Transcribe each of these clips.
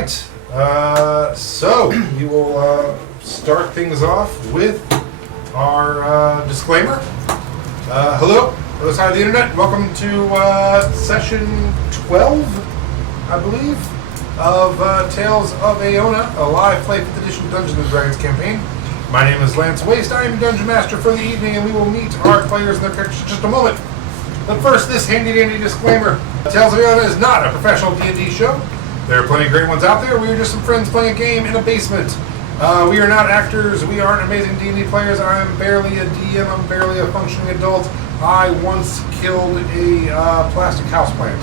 right. So we will start things off with our disclaimer. Hello, other side of the internet. Welcome to session 12, I believe, of Tales of Aona, a live play 5th edition Dungeons & Dragons campaign. My name is Lance Waste. I am Dungeon Master for the evening, and we will meet our players and their characters in just a moment. But first, this handy-dandy disclaimer. Tales of Aona is not a professional D&D show. There are plenty of great ones out there. We are just some friends playing a game in a basement. We are not actors. We aren't amazing D&D players. I'm barely a DM. I'm barely a functioning adult. I once killed a plastic houseplant.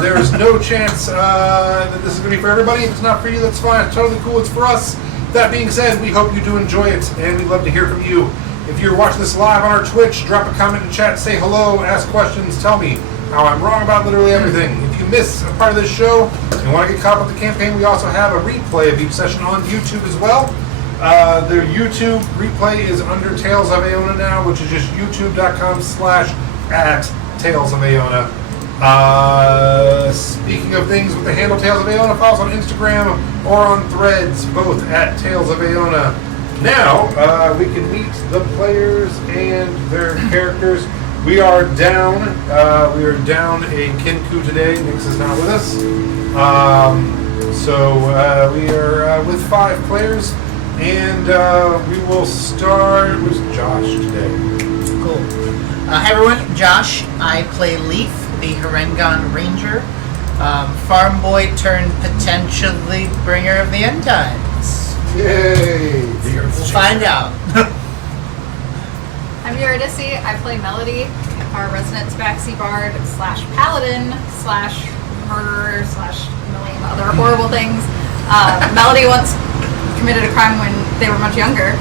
There is no chance that this is going to be for everybody. If it's not for you, that's fine. It's totally cool. It's for us. That being said, we hope you do enjoy it, and we'd love to hear from you. If you're watching this live on our Twitch, drop a comment in the chat, say hello, ask questions, tell me how I'm wrong about literally everything. If you miss a part of this show and want to get caught up with the campaign, we also have a replay of each session on YouTube as well. The YouTube replay is under Tales of Aona now, which is just youtube.com/@Tales of Aona. Speaking of things with the handle Tales of Aona, follow us on Instagram or on Threads, both at Tales of Aona. Now, we can meet the players and their characters. We are down a Kinku today. Nix is not with us. So we are with 5 players, and we will start with Josh today. Cool. Hi everyone, Josh. I play Leaf, the Harengon Ranger, farm boy turned potentially bringer of the end times. Yay! We'll find out. I'm Eurydice. I play Melody, our resident Tabaxi bard / paladin / murderer / a million other horrible things. Melody once committed a crime when they were much younger,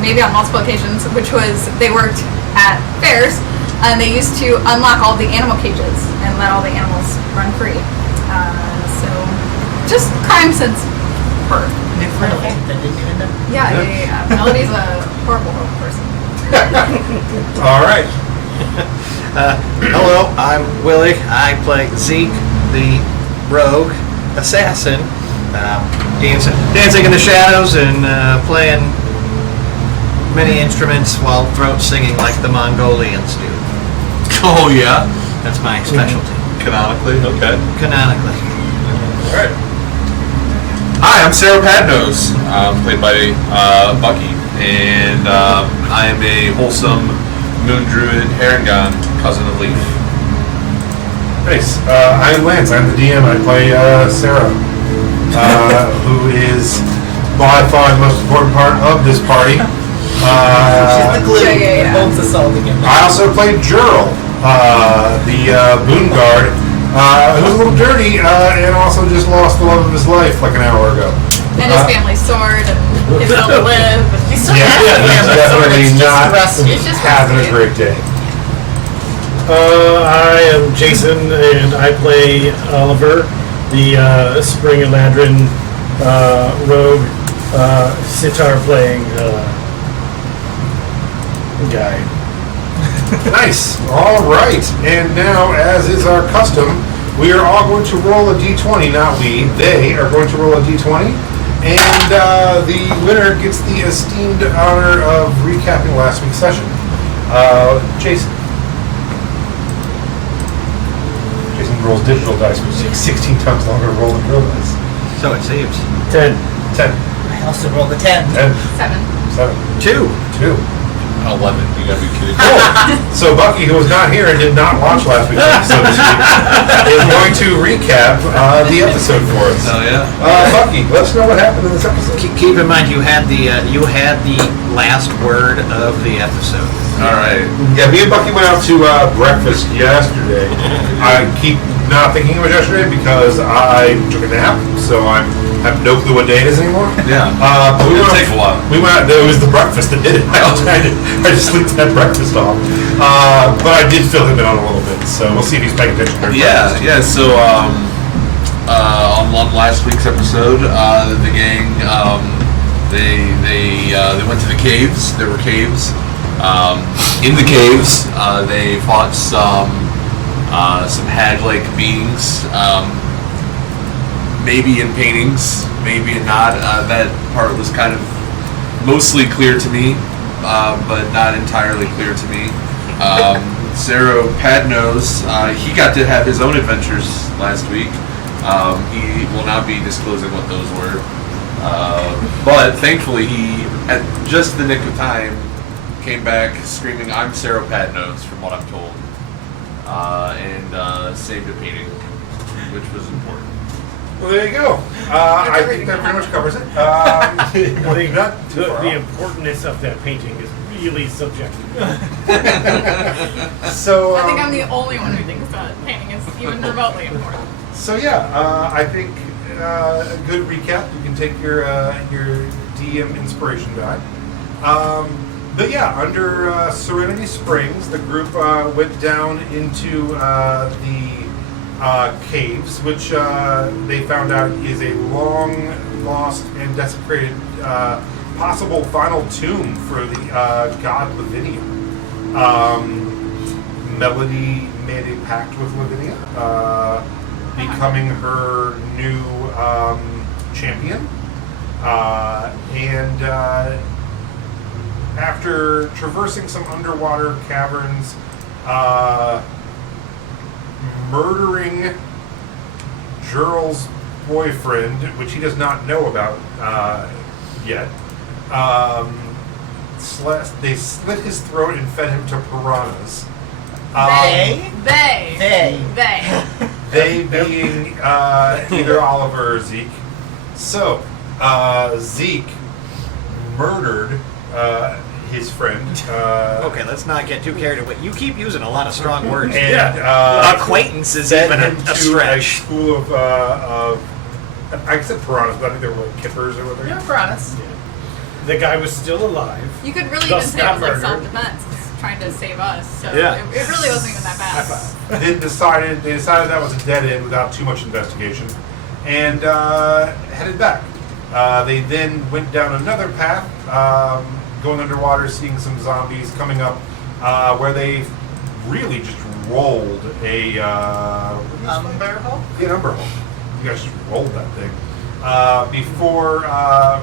maybe on multiple occasions, which was they worked at fairs and they used to unlock all the animal cages and let all the animals run free. So just crime since birth. Really? That didn't even know? Yeah. Melody's a horrible person. All right. Hello, I'm Willie. I play Zeke, the rogue assassin, dancing in the shadows and playing many instruments while throat singing like the Mongolians do. Oh, yeah? That's my specialty. Canonically? Okay. Canonically. All right. Hi, I'm Sarro Padnos, played by Bucky, and I am a wholesome moon druid Harengon, cousin of Leaf. Nice. I'm Lance. I'm the DM. I play Sarah, who is by far the most important part of this party. She's the glue that holds us all together. I also played Jurl, the boon guard, who's a little dirty and also just lost the love of his life like an hour ago. And his family's sword and his will to live. He's still Yeah, he's definitely not It's just having a rusty. great day. I am Jason, and I play Oliver, the Springer Ladrin rogue, sitar playing guy. Nice. All right. And now, as is our custom, we are all going to roll a d20. Not we. They are going to roll a d20. And the winner gets the esteemed honor of recapping last week's session. Jason. Jason rolls digital dice, which takes 16 times longer to roll than real dice. So it seems. 10. 10. I also rolled a 10. 10. 7. 7. 2. 2. 11, you gotta be kidding. Cool. So Bucky, who was not here and did not watch last week's episode this week, is going to recap the episode for us. Oh, yeah? Bucky, let us know what happened in this episode. Keep in mind you had the last word of the episode. All right. Yeah, me and Bucky went out to breakfast yesterday. I keep not thinking it was yesterday because I took a nap, so I have no clue what day it is anymore. Yeah. But we It'll went take a while. We went out, it was the breakfast that did it. I just slept that breakfast off. But I did fill him in on a little bit, so we'll see if he's paying attention. during breakfast. Yeah. So on last week's episode, the gang they went to the caves. There were caves. In the caves, they fought some hag-like beings. maybe in paintings, maybe in not. That part was kind of mostly clear to me, but not entirely clear to me. Sarro Padnos, he got to have his own adventures last week. He will not be disclosing what those were. But thankfully, he, at just the nick of time, came back screaming, "I'm Sarro Padnos," from what I'm told, and saved a painting, which was important. Well, there you go. I think that pretty much covers it. I think not too the far off. importance of that painting is really subjective. So I think I'm the only one who thinks that painting is even remotely important. So yeah, I think a good recap. You can take your DM inspiration guide. But yeah, under Serenity Springs, the group went down into the caves, which they found out is a long lost and desecrated possible final tomb for the god Lavinia. Melody made a pact with Lavinia, becoming her new champion, and after traversing some underwater caverns, murdering Jurl's boyfriend, which he does not know about yet. They slit his throat and fed him to piranhas. They being either Oliver or Zeke. So, Zeke murdered his friend. Okay, let's not get too carried away. You keep using a lot of strong words. And Acquaintance is sent even him a to stretch. a school of I said piranhas, but I think they were like kippers or whatever. You're piranhas. The guy was still alive. You could really even Thus say it not was like murdered. self-defense, trying to save us. So Yeah. it really wasn't even that High bad. five. They decided that was a dead end without too much investigation, and headed back. They then went down another path, going underwater, seeing some zombies coming up, where they really just rolled a Umber hole? an umber hole. You guys just rolled that thing. Before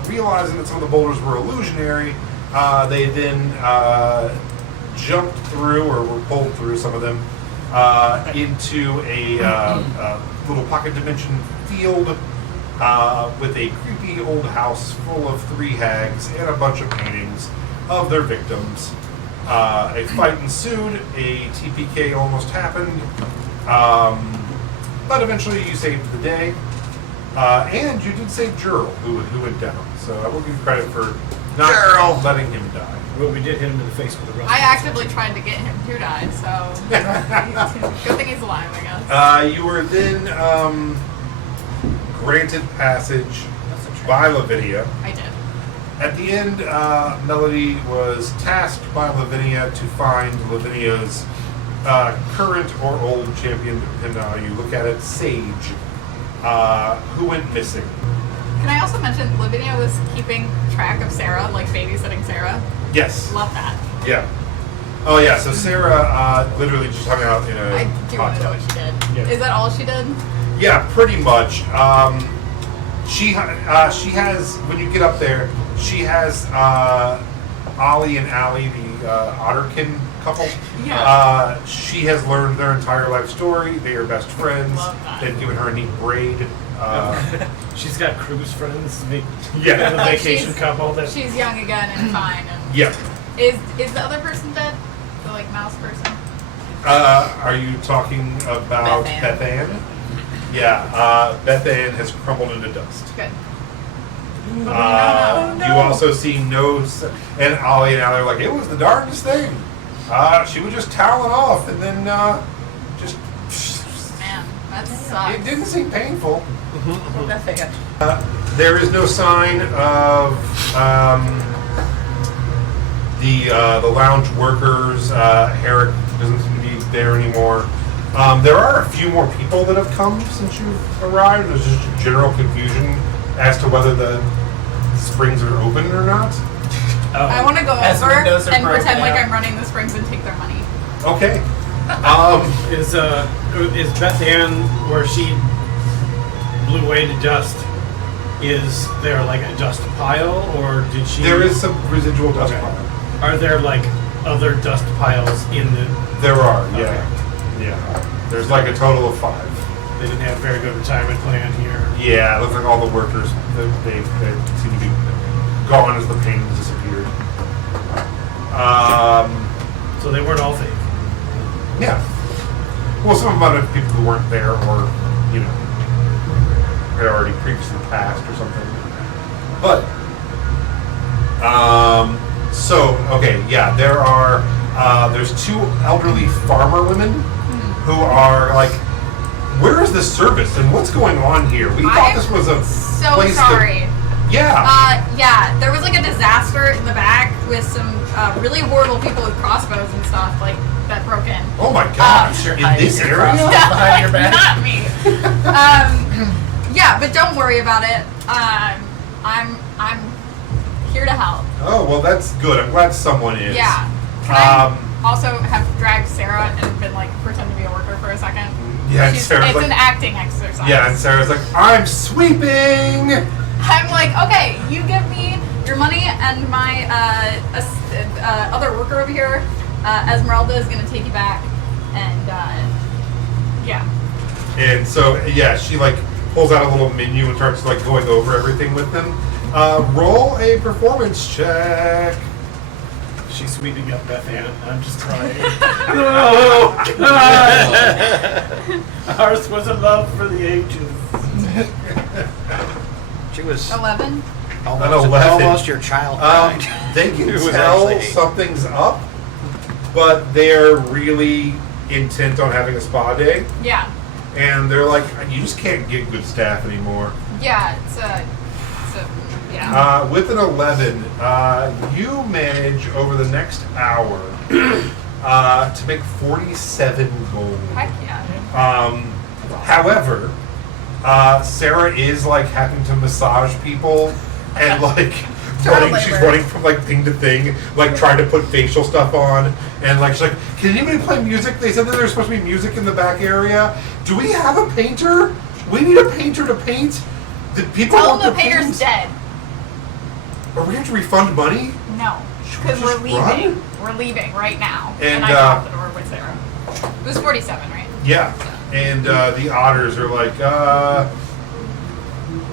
realizing that some of the boulders were illusionary, they then jumped through, or were pulled through, some of them, into a little pocket dimension field with a creepy old house full of 3 hags and a bunch of paintings of their victims. A fight ensued, a TPK almost happened, but eventually you saved the day. And you did save Jurl, who went down. So I will give you credit for not letting him die. Well, we did hit him in the face with a rock. I actively tried to get him to die, so good thing he's alive, I guess. You were then granted passage by Lavinia. I did. At the end, Melody was tasked by Lavinia to find Lavinia's current or old champion, depending on how you look at it, Sage, who went missing. Can I also mention Lavinia was keeping track of Sarah, like babysitting Sarah? Yes. Love that. Yeah. Oh yeah. So Sarah literally just hung out in a I do want hot to know tub. what she did. Yeah. Is that all she did? Yeah, pretty much. She has, when you get up there, she has Ollie and Allie, the Otterkin couple. Yeah. She has learned their entire life story. They are best friends. Love that. They've given her a neat braid. She's got cruise friends. Yeah. A vacation She's- couple. That She's young again and fine. And Yeah. Is the other person dead? The like mouse person? Are you talking about Beth Beth Ann. Ann? Yeah. Beth Ann has crumbled into dust. Good. You also see notes, and Ollie and Allie are like, it was the darndest thing. She was just toweling off, and then just. Man, that sucks. It didn't seem painful. I figured. There is no sign of the lounge workers. Herrick doesn't seem to be there anymore. There are a few more people that have come since you've arrived. There's just general confusion as to whether the springs are open or not. I want to go As over windows are and broken pretend like out. I'm running the springs and take their money. Okay. is Beth Ann where she blew away to dust, is there like a dust pile, or did she? There is some residual dust Okay. pile. Are there like other dust piles in the? There are, Okay. yeah. There's like a total of 5. They didn't have a very good retirement plan here. Yeah, it looks like all the workers, they seem to be gone as the pain has disappeared. So they weren't all fake. Yeah. Well, some of them might have people who weren't there or, had already previously passed or something. But, there's 2 elderly farmer women who are like, where is this service and what's going on here? We thought this was a So place sorry. Yeah. There was like a disaster in the back with some really horrible people with crossbows and stuff that broke in. Oh my gosh. Sure, In hiding this your area? crossbow behind your back. Not me. Yeah, but don't worry about it. I'm here to help. Oh, well, that's good. I'm glad someone is. Yeah. Can I also have dragged Sarah and been pretend to be a worker for a second? Yeah, and Sarah's it's like, an acting exercise. yeah, and Sarah's like, I'm sweeping! I'm like, okay, you give me your money and my other worker over here, Esmeralda, is going to take you back. And, yeah. And so, yeah, she pulls out a little menu and starts going over everything with them. Roll a performance check. She's sweeping up Beth Ann. I'm just crying. Ours was a love for the ages. She was 11? almost your child. They can It was tell actually 8. something's up, but they're really intent on having a spa day. Yeah. And they're like, you just can't get good staff anymore. Yeah, it's yeah. With an 11, you manage over the next hour to make 47 gold. Heck yeah. However, Sarah is having to massage people and she's running from thing to thing, trying to put facial stuff on, and she's like, can anybody play music? They said that there's supposed to be music in the back area. Do we have a painter? We need a painter to paint. Did people Tell want them the their painter's paintings? dead. Are we going to refund money? No. Should we Because we're just leaving. run? We're leaving right now. And, I locked the door with Sarah. It was 47, right? Yeah, and the otters are like,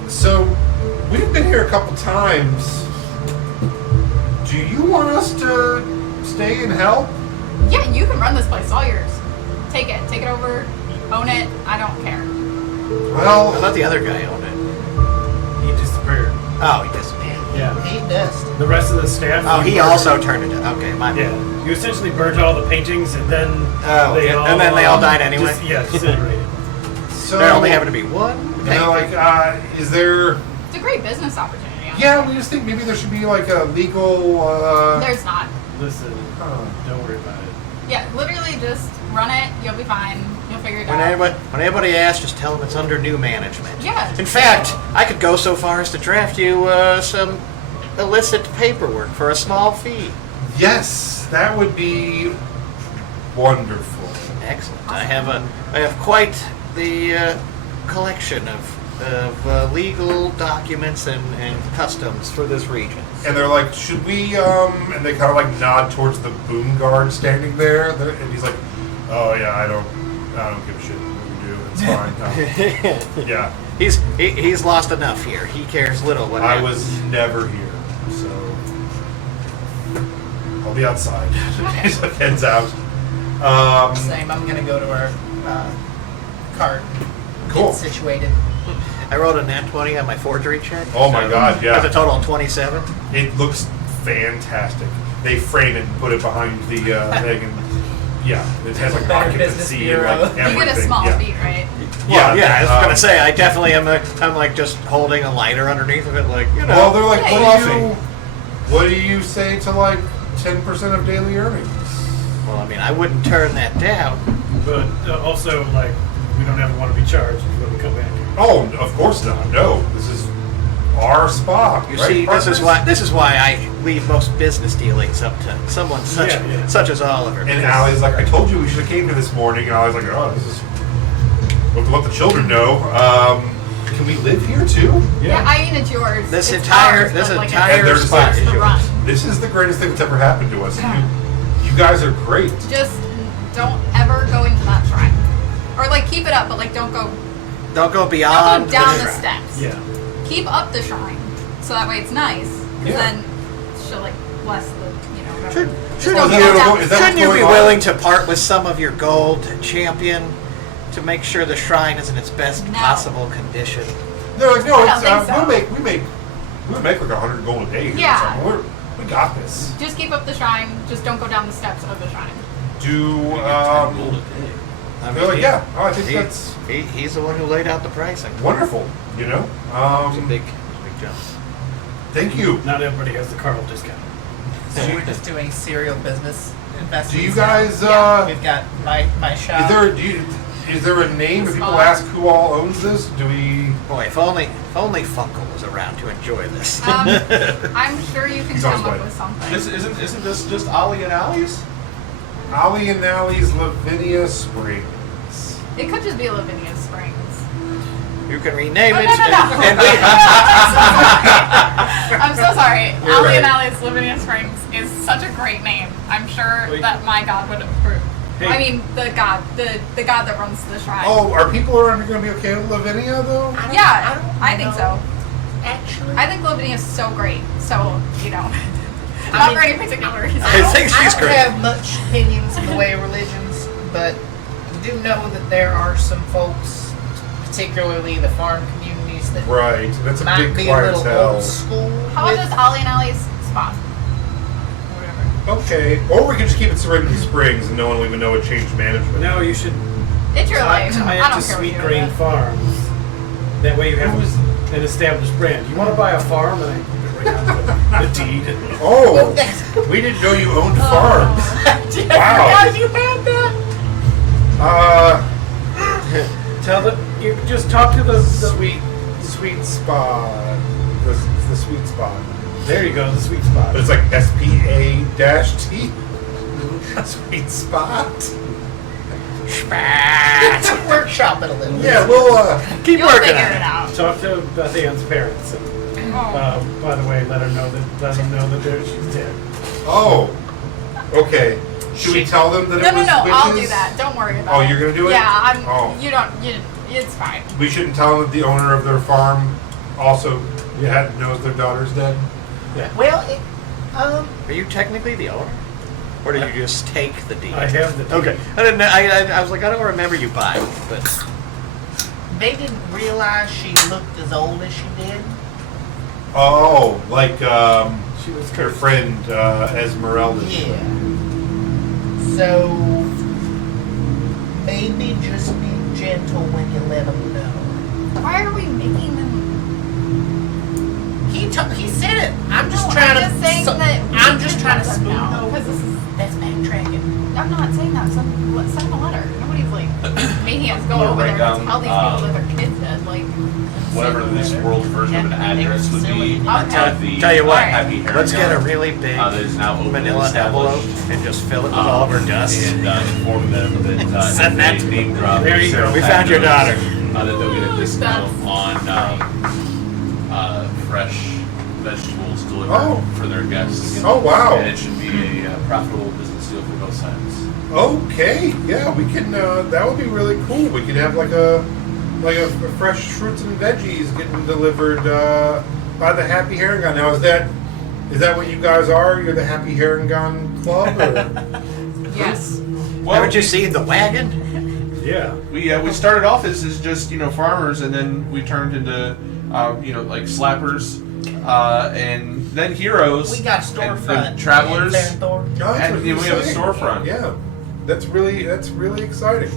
so we've been here a couple times. Do you want us to stay and help? Yeah, you can run this place. It's all yours. Take it. Take it over. Own it. I don't care. I Well, thought the other guy owned it. He disappeared. Oh, he disappeared. Yeah. He missed. The rest of the staff. Oh, he burned. also turned it. Okay, my bad. Yeah. You essentially burnt all the paintings, and then Oh, and then they all died anyway? Disintegrated. so There only happened to be one. and they're like, is there? It's a great business opportunity. Honestly. Yeah, we just think maybe there should be a legal. There's not. Listen, don't worry about it. Yeah, literally just run it. You'll be fine. You'll figure it When out. anybody asks, just tell them it's under new management. Yeah. In fact, I could go so far as to draft you some illicit paperwork for a small fee. Yes, that would be wonderful. Excellent. I have quite the collection of legal documents and customs for this region. And they're like, should we? And they kind of nod towards the boom guard standing there. And he's like, oh yeah, I don't give a shit what we do. It's fine. Yeah, He's lost enough here. He cares little what I happens. was never here, so I'll be outside. He's like, heads out. Same. I'm gonna go to our cart. Cool. Get situated. I rolled a nat 20 on my forgery check. Oh my god, yeah. That's a total of 27. It looks fantastic. They frame it and put it behind the thing, and yeah, it has Better Business occupancy and Bureau. everything. You get a small yeah. fee, right? Well, yeah, I was um, gonna say I definitely am. I'm just holding a lighter underneath of it, Well, they're like, Yeah, what do you say to 10% of daily earnings? Well, I mean, I wouldn't turn that down. But also, we don't ever want to be charged when we come back here. Oh, of course not. No, this is our spa. You right, see, partners? this is why I leave most business dealings up to someone such as Oliver. And because- Allie's like, I told you we should have came here this morning. And Allie's like, oh, this is what the children know. can we live here too? Yeah, I mean it's yours. This It's entire- ours, this but, like, entire And there's spot like, is the run. this is the greatest thing that's ever happened to us. Yeah. You guys are great. Just don't ever go into that shrine, or like keep it up, but like don't go beyond down the shrine. steps. Yeah. Keep up the shrine, so that way it's nice. 'Cause Yeah. then she'll like bless the whatever. Should, Just shouldn't don't you- go down. is that shouldn't you be going on? willing to part with some of your gold, champion, to make sure the shrine is in its best No. possible condition? They're like, no, I it's, don't think so. we'll make like 100 gold a day here. Yeah. Or something. We got this. Just keep up the shrine. Just don't go down the steps of the shrine. I They're like, he- yeah. Oh, I think he- that's he's the one who laid out the pricing. wonderful. You know. It's a big jump. Thank you. Not everybody has the Carl discount. So we're just doing serial business investments. Do you now. guys? We've got my shop. Is there a name? If people ask who all owns this, do we? Boy, if only Funkel was around to enjoy this. I'm sure you can He's on his come way. up with something. Isn't this just Ollie and Allie's? Ollie and Allie's Lavinia Springs. It could just be Lavinia Springs. You can rename Oh, it. no, no, no. and we- I'm so sorry. You're Allie right. and Allie's Lavinia Springs is such a great name. I'm sure Wait. that my god would approve. Hey. I mean, the god that runs the shrine. Oh, are people around here going to be okay with Lavinia though? Yeah, I think so. Actually, I think Lavinia is so great. So, you know, I not mean, for any particular reason. I think she's I don't great. have much opinions in the way of religions, but do know that there are some folks, particularly the farm communities, that Right. That's a might big be a little clientele. old school. How about with- just Ollie and Allie's spot? Or whatever. Okay. Or we could just keep it Serenity Springs and no one will even know it changed management. No, you should It's your tie life. it I to don't care what Sweet you do Grain with it. Farms. That way you have an established brand. You want to buy a farm, and I bring out the deed. Oh, we didn't know you owned farms. Wow. you had that. Tell them you just talk to the Sweet spot. The sweet spot. There you go, the sweet spot. But it's like SPA-T. Sweet spot. Workshop it a little. Yeah, we'll Keep You'll working figure on it it. out. Talk to Beth Ann's parents. And, Oh. by the way, let them know that she's dead. Oh. Okay. Should we tell them that No, it was no, I'll do witches? that. Don't worry about Oh, it. you're gonna do it? Yeah, I'm. Oh. You don't. It's fine. We shouldn't tell them that the owner of their farm also knows their daughter's dead. Well, Are you technically the owner? Or did you just take the deed? I have the deed. Okay. I didn't know. I was like, I don't remember you buying, but they didn't realize she looked as old as she did. Oh, like She was your cursed. friend Esmeralda. Yeah. So maybe just be gentle when you let them know. Why are we making them? He said it. I'm just No, trying I'm to. just saying that. I'm just trying to let them smooth know, over. 'cause this is. That's backtracking. I'm not saying that. Send them a letter. Nobody's like making us go I'm gonna over write there and down, tell these people that their kids dead. Like, Whatever this world's version of an address would be. Okay. The Tell you what, Alright. Happy let's get a Paragon, really big that is now open and manila envelope established. and just fill it with all of our dust. And inform them that Send that if to they name drop There you go. Sarah We found your daughter. that they'll get a discount That's on fresh vegetables delivered Oh. for their guests. Oh, wow. And it should be a profitable business deal for both sides. Okay, yeah, we can. That would be really cool. We could have like a fresh fruits and veggies getting delivered by the Happy Herring Gun. Now, is that what you guys are? You're the Happy Herring Gun Club, or? yes. Haven't you seen the wagon? Yeah. We started off as just farmers, and then we turned into like slappers, and then heroes. We got a and storefront. travelers. in Fairthorne. No, that's And what we you're have a saying. storefront. Yeah, that's really exciting.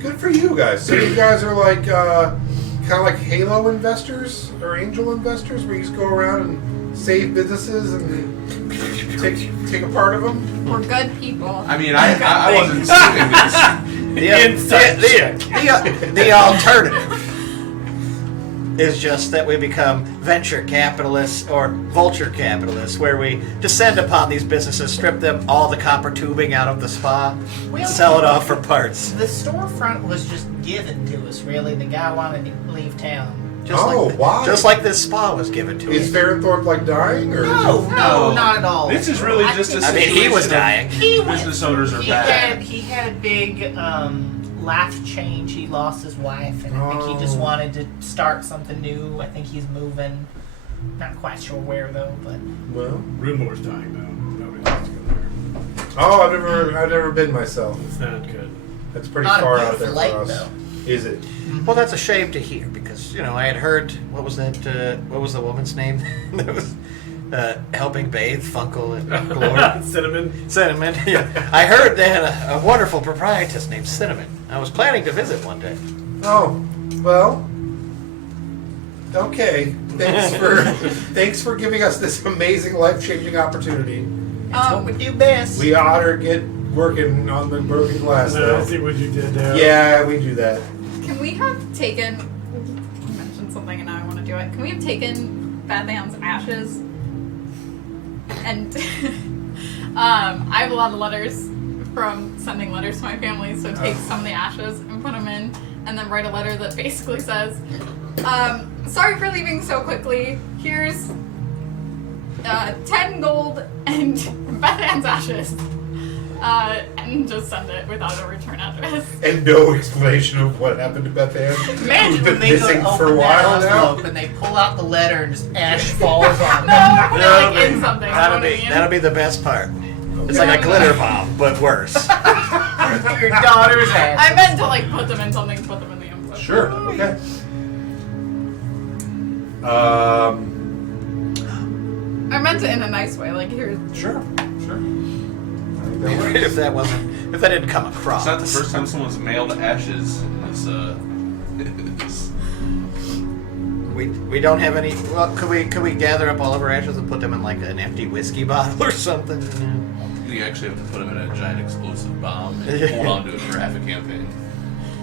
Good for you guys. So you guys are like kind of like Halo investors or angel investors, where you just go around and save businesses and take a part of them. We're good people. I mean, I wasn't saving this. The alternative is just that we become venture capitalists or vulture capitalists, where we descend upon these businesses, strip them all the copper tubing out of the spa, Well, sell it off for parts. The storefront was just given to us, really. The guy wanted to leave town. Why? Just like this spa was given to Is us. Farenthorpe like dying, or No, not at all. This is really just a I mean, he was situation of dying. Business owners are bad. He had a big life change. He lost his wife, and I think he just wanted to start something new. I think he's moving. Not quite sure where though, but well? Rudemore's dying though. Nobody wants to go there. Oh, I've never been myself. It's not good. That's pretty Not a far out beautiful there lake, for us. though. Is it? Well, that's a shame to hear because I had heard what was that? What was the woman's name that was helping bathe Funkle and Glory? Cinnamon. Cinnamon. Yeah, I heard they had a wonderful proprietress named Cinnamon. I was planning to visit one day. Oh, well. Okay. Thanks for giving us this amazing, life-changing opportunity. that's what we do best. We ought to get working on the broken glass, I though. see what you did there. Yeah, we do that. Can we have taken? You mentioned something, and now I want to do it. Can we have taken Beth Ann's ashes? And I have a lot of letters from sending letters to my family, so take some of the ashes and put them in, and then write a letter that basically says, "Sorry for leaving so quickly. Here's 10 gold and Beth Ann's ashes." And just send it without a return address. And no explanation of what happened to Beth Ann. Who's Imagine been when they go missing to for a open that while now. envelope and they pull out the letter and just ash falls on No, them. put it like in something. That'll be the best part. It's like a glitter bomb, but worse. Your daughter's ass. I meant to like put them in something, put them in the envelope. Sure. Okay. I meant it in a nice way, like here's. Sure. I think that works. if that didn't come across. It's not the first time someone's mailed ashes in this. We don't have any. Well, could we gather up all of our ashes and put them in like an empty whiskey bottle or something? You actually have to put them in a giant explosive bomb and hold on to it for half a campaign.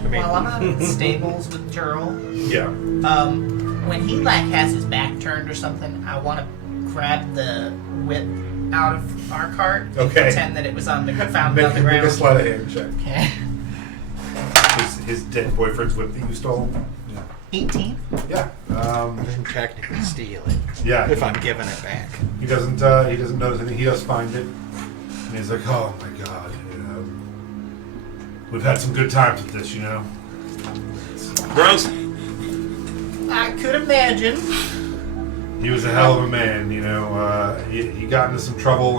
I mean, While I'm out at the stables with Gerald, Yeah. when he like has his back turned or something, I want to grab the whip out of our cart and Okay. pretend that it was found on the Make a ground. sleight of hand check. Okay. His dead boyfriend's whip that you stole. 18. Yeah. I didn't technically steal it. Yeah. If I'm giving it back. He doesn't notice anything. He does find it, and he's like, "Oh my god, we've had some good times with this, Gross. I could imagine. He was a hell of a man, He got into some trouble,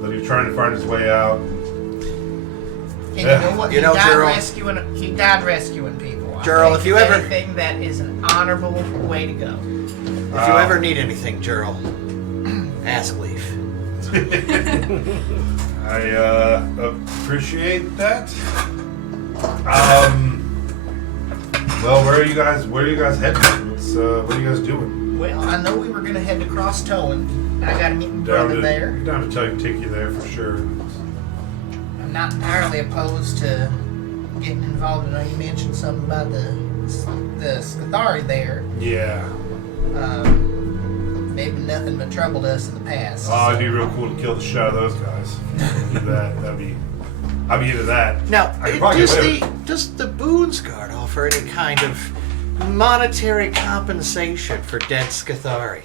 but he was trying to find his way out. And Yeah. you know what? You know, Gerald- He died rescuing people. I Gerald, think if you ever- anything, that is an honorable way to go. If you ever need anything, Gerald, ask Leaf. I appreciate that. Well, where are you guys heading? What are you guys doing? Well, I know we were going to head to Cross Towing. I got to meet my brother there. Down to take you there for sure. I'm not entirely opposed to getting involved. I know you mentioned something about the Scathari there. Yeah. They've been nothing but trouble to us in the past. Oh, it'd be real cool to kill the shit out of those guys. Do that. I'd be into that. Now, I could probably get away does the Boons Guard offer any kind of monetary compensation for dead Scathari?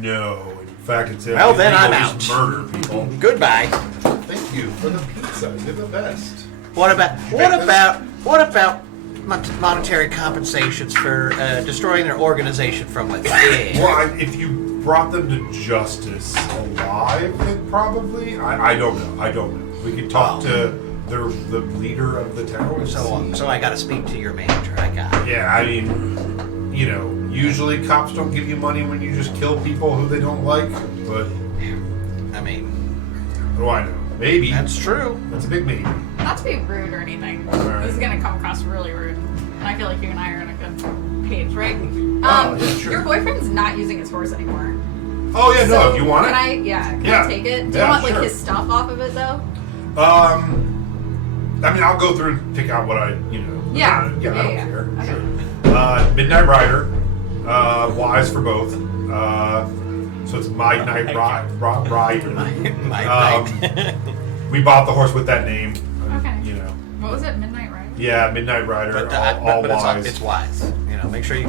No. In fact, it's Well, then I'm illegal out. to murder people. Goodbye. Thank you for the pizza. You're the best. What about monetary compensations for destroying their organization from within? Well, if you brought them to justice alive, then probably. I don't know. We could talk to the leader of the town. and see. So I got to speak to your manager. I got it. Yeah, I mean, usually cops don't give you money when you just kill people who they don't like. But I mean, what do I know? Maybe. that's true. That's a big maybe. Not to be rude or anything. Alright. This is gonna come across really rude. And I feel like you and I are on a good page, right? Oh, yeah, sure. Your boyfriend's not using his horse anymore. Oh yeah, no. So If you want can it, Can Yeah. I take it? Do Yeah, you want sure. like his stuff off of it though? I mean, I'll go through and pick out what I, Yeah. I don't care. Okay. Sure. Midnight Rider, wise for both. So it's my night rider. My night. We bought the horse with that name. Okay. You know. What was it? Midnight Rider? Yeah, Midnight Rider, But, all but wise. it's wise. You know, make sure you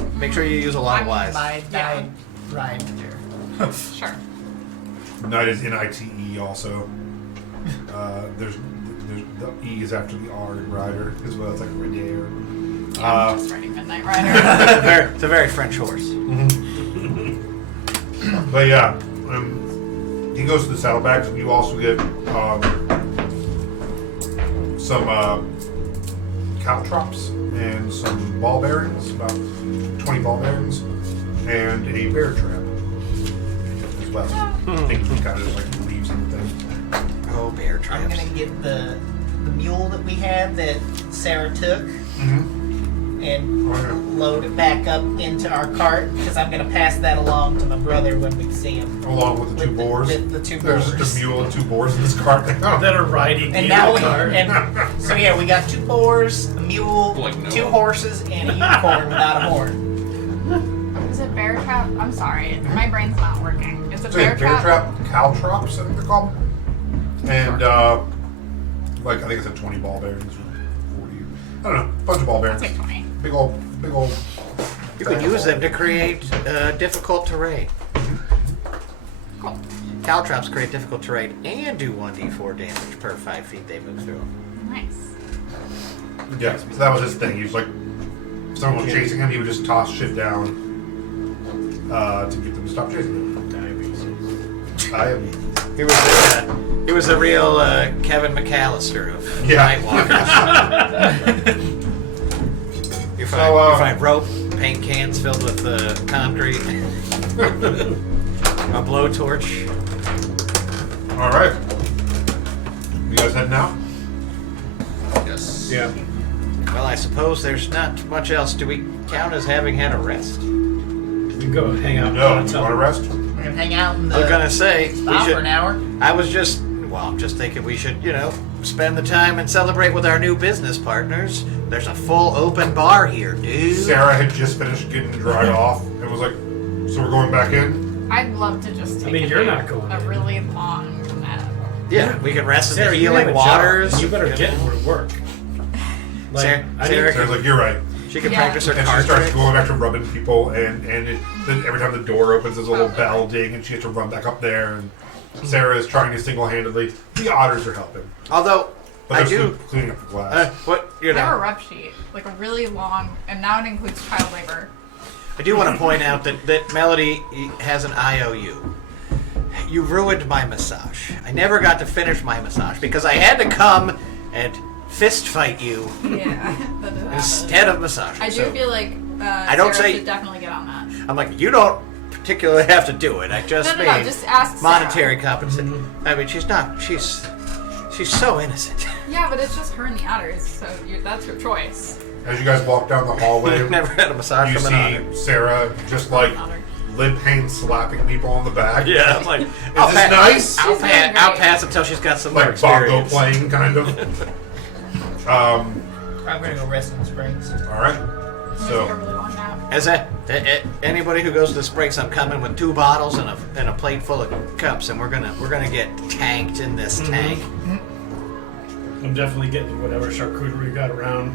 use a lot of wise. Midnight Rider. Sure. Night is N-I-T-E also. There's the E is after the R in Rider as well. It's like Rider. Yeah, I'm just writing Midnight Rider. It's a very French horse. But yeah, he goes to the saddlebags, and you also get some caltrops and some ball bearings, about 20 ball bearings, and a bear trap as well. Things we kind of just like leaves and things. Oh, bear I'm traps. gonna get the mule that we had that Sarah took and load it back up into our cart because I'm gonna pass that along to my brother when we see him. Along with the two boars. The two There's boars. just a mule and two boars in this cart now. That are riding And in now the we car. and so yeah, we got 2 boars, a mule, Like Noah. 2 horses, and a unicorn without a horn. Is it bear trap? I'm sorry, my brain's not working. It's a So yeah, bear trap. caltrops, I think they're called. And like I think it's a 20 ball bearings or 40. I don't know, bunch of ball I'll bearings. take 20. Big old. You can use them to create difficult terrain. Cool. Caltrops create difficult terrain and do 1d4 damage per 5 feet they move through. Nice. Yeah, so that was his thing. He was like, if someone was chasing him, he would just toss shit down to get them to stop chasing him. I am. He was a real Kevin McAllister of Yeah. Nightwalkers. you find rope, paint cans filled with concrete, a blowtorch. All right. You guys heading out? Yes. Yeah. Well, I suppose there's not much else. Do we count as having had a rest? We can go hang out. No. on You top. want to rest? We're gonna hang out in I was the gonna say we spa for should. an hour. I'm just thinking we should, spend the time and celebrate with our new business partners. There's a full open bar here, dude. Sarah had just finished getting dried off and was like, so we're going back in? I'd love to just take you're not going a in. really long nap. Yeah, we can rest in Sarah, the you have healing a job. waters. You better get know. to work. Like, Sarah- I Sarah- need Sarah's like, you're right. She can Yeah. practice her And she card starts tricks. going back to rubbing people, and then every time the door opens, there's a little bell ding, and she has to run back up there. And Sarah is trying to single-handedly. The otters are helping, Although but I they're still do. cleaning up the glass. What They have a rep sheet, like a really long, and now it includes child labor. I do want to point out that Melody has an IOU. You ruined my massage. I never got to finish my massage because I had to come and fist fight you Yeah, that does happen. instead of massage. I do So feel like I don't Sarah say- should definitely get on that. I'm like, you don't particularly have to do it. I just No, mean just ask Sarah. monetary compensation. I mean, she's not. She's so innocent. Yeah, but it's just her and the otters, so that's your choice. As you guys walk down the hallway, I've never had a massage you from an otter. see Sarah just like Otter. limp hand slapping people on the back. Yeah, I'm like, Is this nice? I'll She's doing great. pass until she's got some more Like bongo experience. playing, kind of. I'm gonna go rest in the springs. All right. Take a So really long nap. As anybody who goes to the Springs, I'm coming with 2 bottles and a plate full of cups, and we're gonna get tanked in this tank. I'm definitely getting whatever charcuterie we got around.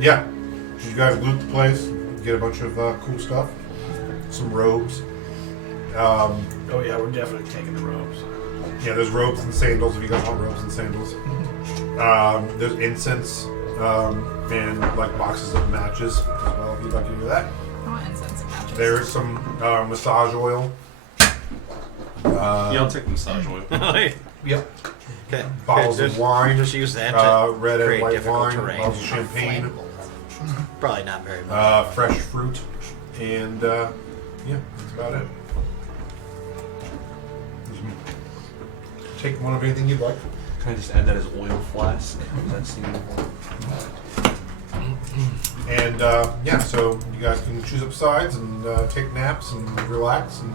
yeah, you guys loot the place, get a bunch of cool stuff, some robes. Oh yeah, we're definitely taking the robes. Yeah, there's robes and sandals if you guys want robes and sandals. There's incense and like boxes of matches as well if you'd like to do that. I want incense and matches. There's some massage oil. Yeah, I'll take the massage oil. Yep. Okay. Bottles of wine. Just use that to Red and create white difficult wine. terrain. Bottles of champagne. Probably not very much. Fresh fruit. And yeah, that's about it. Take one of anything you'd like. Can I just add that as oil flask? That seems And yeah, so you guys can choose up sides and take naps and relax, and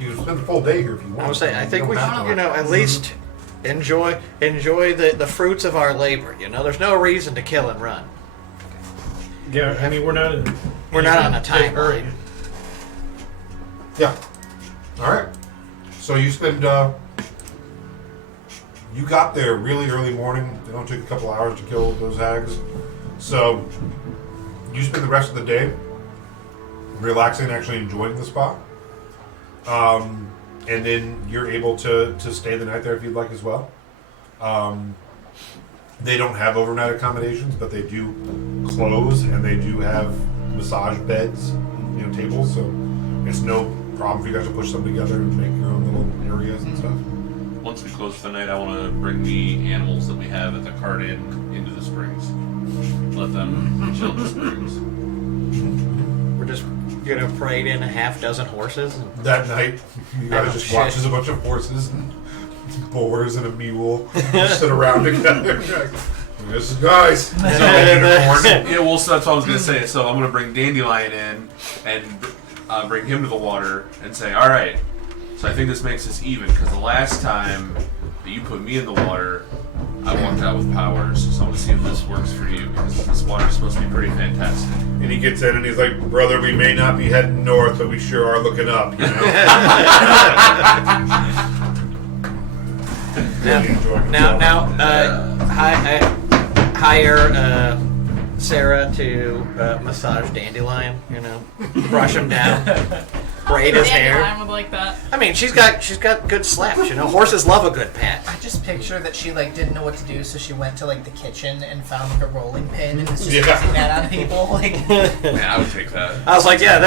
you can spend the full day here if you want. I would say I think You we don't have should, to. at least enjoy the fruits of our labor. There's no reason to kill and run. Yeah, I mean we're not in. We're not on a time hurry. line. Yeah. All right. So you spend you got there really early morning. It only took a couple hours to kill those hags. So you spend the rest of the day relaxing and actually enjoying the spa. And then you're able to stay the night there if you'd like as well. They don't have overnight accommodations, but they do close, and they do have massage beds, tables. So it's no problem for you guys to push them together and make your own little areas and stuff. Once we close for the night, I want to bring the animals that we have at the cart inn into the springs. Let them chill in the springs. We're just gonna parade in a half dozen horses. That night, you guys just watch as a bunch of horses and boars and a mule just sit around together. Like, this is guys. Yeah, well, so that's what I was going to say. So I'm going to bring Dandelion in and bring him to the water and say, all right, so I think this makes us even, because the last time that you put me in the water, I walked out with powers. So I want to see if this works for you, because this water is supposed to be pretty fantastic. And he gets in and he's like, brother, we may not be heading north, but we sure are looking up, Hire Sarah to massage Dandelion. Brush him down, braid his hair. Dandelion would like that. I mean, she's got good slaps. Horses love a good pat. I just picture that she didn't know what to do, so she went to the kitchen and found a rolling pin and was just using that on people. Man, I would take that. I was like, yeah,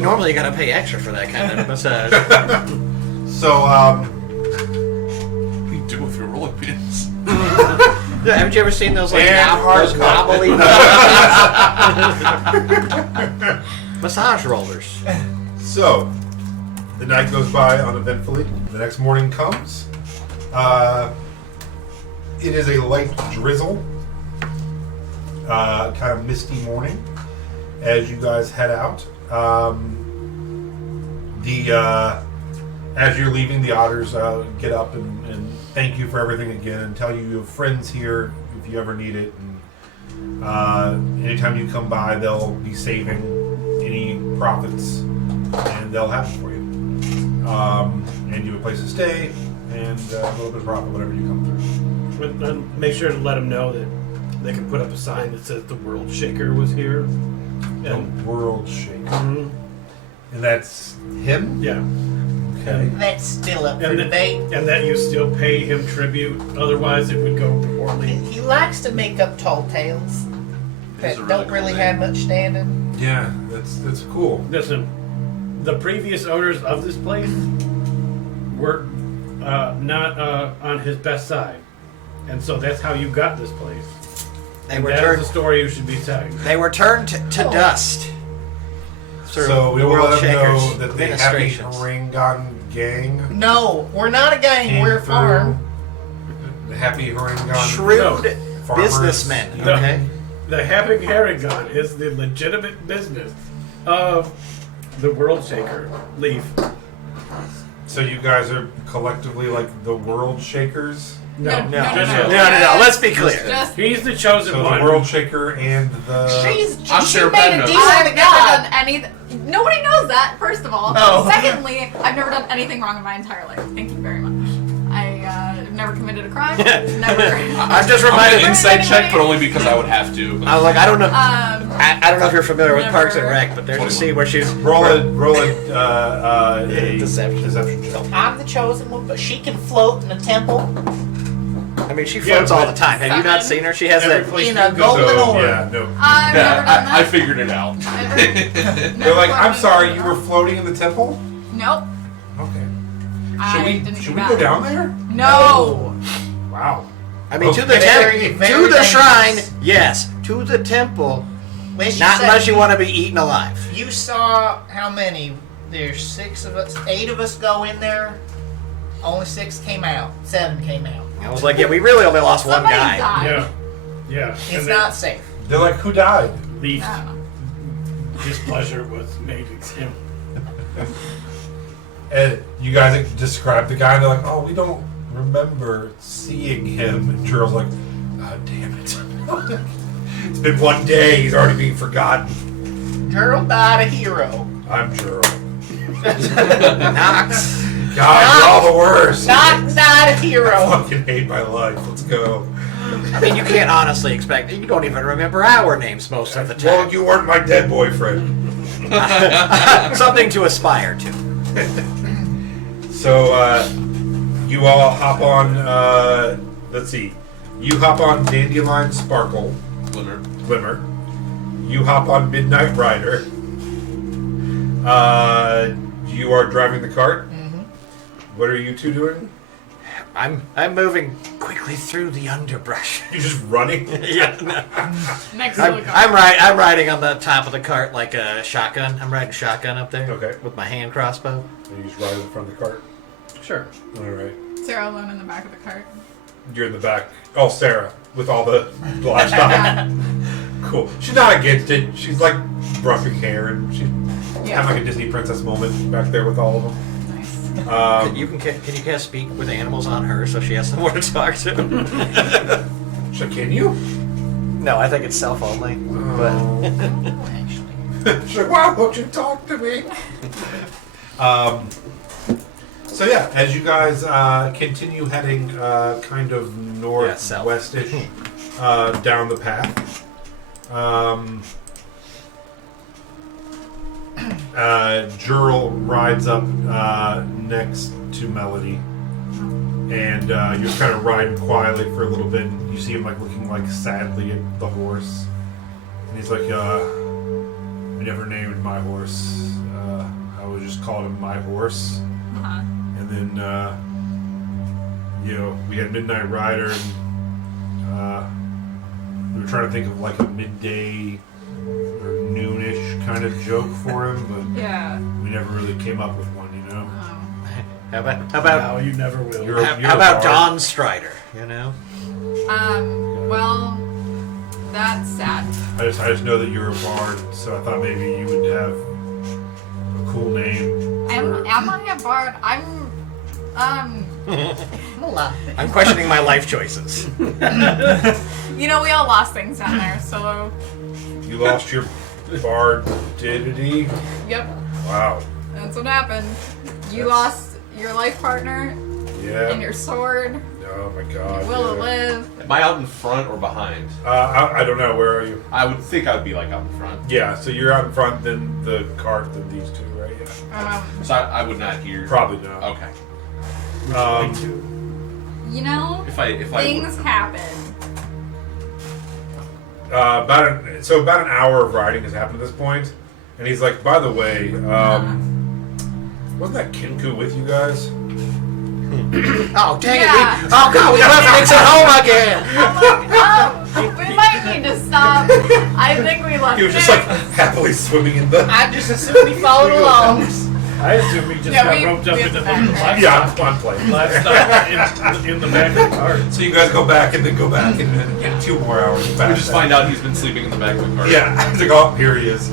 normally you gotta pay extra for that kind of massage. So, What do you do with your rolling pins? Yeah, haven't you ever seen those And those hard wobbly massage rollers? So, the night goes by uneventfully. The next morning comes. It is a light drizzle, kind of misty morning as you guys head out. As you're leaving, the otters get up and thank you for everything again and tell you have friends here if you ever need it. And anytime you come by, they'll be saving any profits and they'll have it for you. And you have a place to stay and a little bit of profit whenever you come through. And make sure to let them know that they can put up a sign that says the World Shaker was here. The And, World Shaker. Mhm. And that's him? Yeah. Okay. That's still up for And, debate. and that you still pay him tribute, otherwise it would go poorly. He likes to make up tall tales that He's a really don't cool really name. have much standing. Yeah, that's cool. Listen, the previous owners of this place were not on his best side. And so that's how you got this place. They were That is turned. the story you should be telling. They were turned to dust. So we will World let them know Shakers that the Happy administrations. Harangon gang No, we're not a gang. came We're a through. farm. The Happy Harangon Shrewd farmers. businessmen. No. Okay. The Happy Harangon is the legitimate business of the World Shaker Leaf. So you guys are collectively like the World Shakers. No, No. just No. us. Let's be clear. Just He's the chosen So one. the World Shaker and the. I'm she sure made Ben a knows. decent I've never God. done anything. Nobody knows that. First of all. Oh. Secondly, I've never done anything wrong in my entire life. Thank you very much. I've never committed a crime. Never. I'm just I'm reminded. an insight check, but only because I would have to. I was like, I don't know. I don't know if you're familiar with Never. Parks and Rec, but there's a scene where she's Roll a Deception. check. I'm the chosen one, but she can float in a temple I mean, she floats all the time. Have you not seen her? She has Every that. place in you a go. golden So orb. yeah, no. I've never done I that. figured it out. They're like, I'm sorry, you were floating in the temple. Nope. Okay. I didn't Should do we that. go down there? No. Wow. I mean, to the Very, very to the dangerous. shrine, yes. To the temple, Wish not said unless you want to be eaten alive. You saw how many? There's 6 of us. 8 of us go in there. Only 6 came out. 7 came out. I was like, yeah, we really only lost one Somebody guy. died. Yeah. Yeah. It's And not safe. They're like, who died? Leaf I don't know. displeasure was made him. And you guys describe the guy, and they're like, oh, we don't remember seeing him. And Gerald's like, oh, damn it. It's been one day, he's already being forgotten. Gerald died a hero. I'm Gerald. Knox. God, you're all the worst. Not a I hero. fucking hate my life. Let's go. I mean, you can't honestly expect. You don't even remember our names most of the time. Well, you weren't my dead boyfriend. Something to aspire to. So, you all hop on, let's see. You hop on Dandelion Sparkle. Glimmer. You hop on Midnight Rider. You are driving the cart. Mm-hmm. What are you two doing? I'm moving quickly through the underbrush. You just running? Yeah. No. Next to the car. I'm riding on the top of the cart like a shotgun. I'm riding shotgun up there. Okay. With my hand crossbow. You just ride in front of the cart. Sure. All right. Sarah alone in the back of the cart. You're in the back. Oh, Sarah, with all the livestock. Cool. She's not against it. She's like brushing hair, and she's having like a Disney princess moment back there with all of them. Nice. Can you cast speak with animals on her so she has someone to talk to? So can you? No, I think it's self only. Oh. She's like, why won't you talk to me? So yeah, as you guys continue heading kind of northwestish down the path, Jurl rides up next to Melody, and you're kind of riding quietly for a little bit. And you see him like looking like sadly at the horse, and he's like, "I never named my horse. I was just called him my horse." Uh-huh. And then, we had Midnight Rider, and we were trying to think of like a midday or noonish kind of joke for him, but Yeah. we never really came up with one, you know? How about No, you never will. how about Dawn Strider? You know. Well, that's sad. I just know that you're a bard, so I thought maybe you would have a cool name. Am I a bard? I'm questioning my life choices. We all lost things down there, so. You lost your bardidity? Yep. Wow. That's what happened. You lost your life partner Yeah. and your sword, Oh my god. your will to yeah. live. Am I out in front or behind? I don't know. Where are you? I would think I would be like out in front. Yeah, so you're out in front, then the cart, then these two, right? Yeah. So I would not hear. Probably not. Okay. If I Things happen. About an hour of riding has happened at this point, and he's like, by the way, wasn't that Kinku with you guys? Oh dang Yeah. it! Oh god, we left Nix at home again. We might need to stop. I think we left. He was just Nick. like happily swimming in the. I just assumed he followed along. I assume he just Yeah, got we roped up have into to the back there. livestock. Yeah, I'm playing. Livestock in the back of the cart. So you guys go back and then go back and then get 2 more hours back. we just find out he's been sleeping in the back of the car. Yeah, it's like, oh, here he is.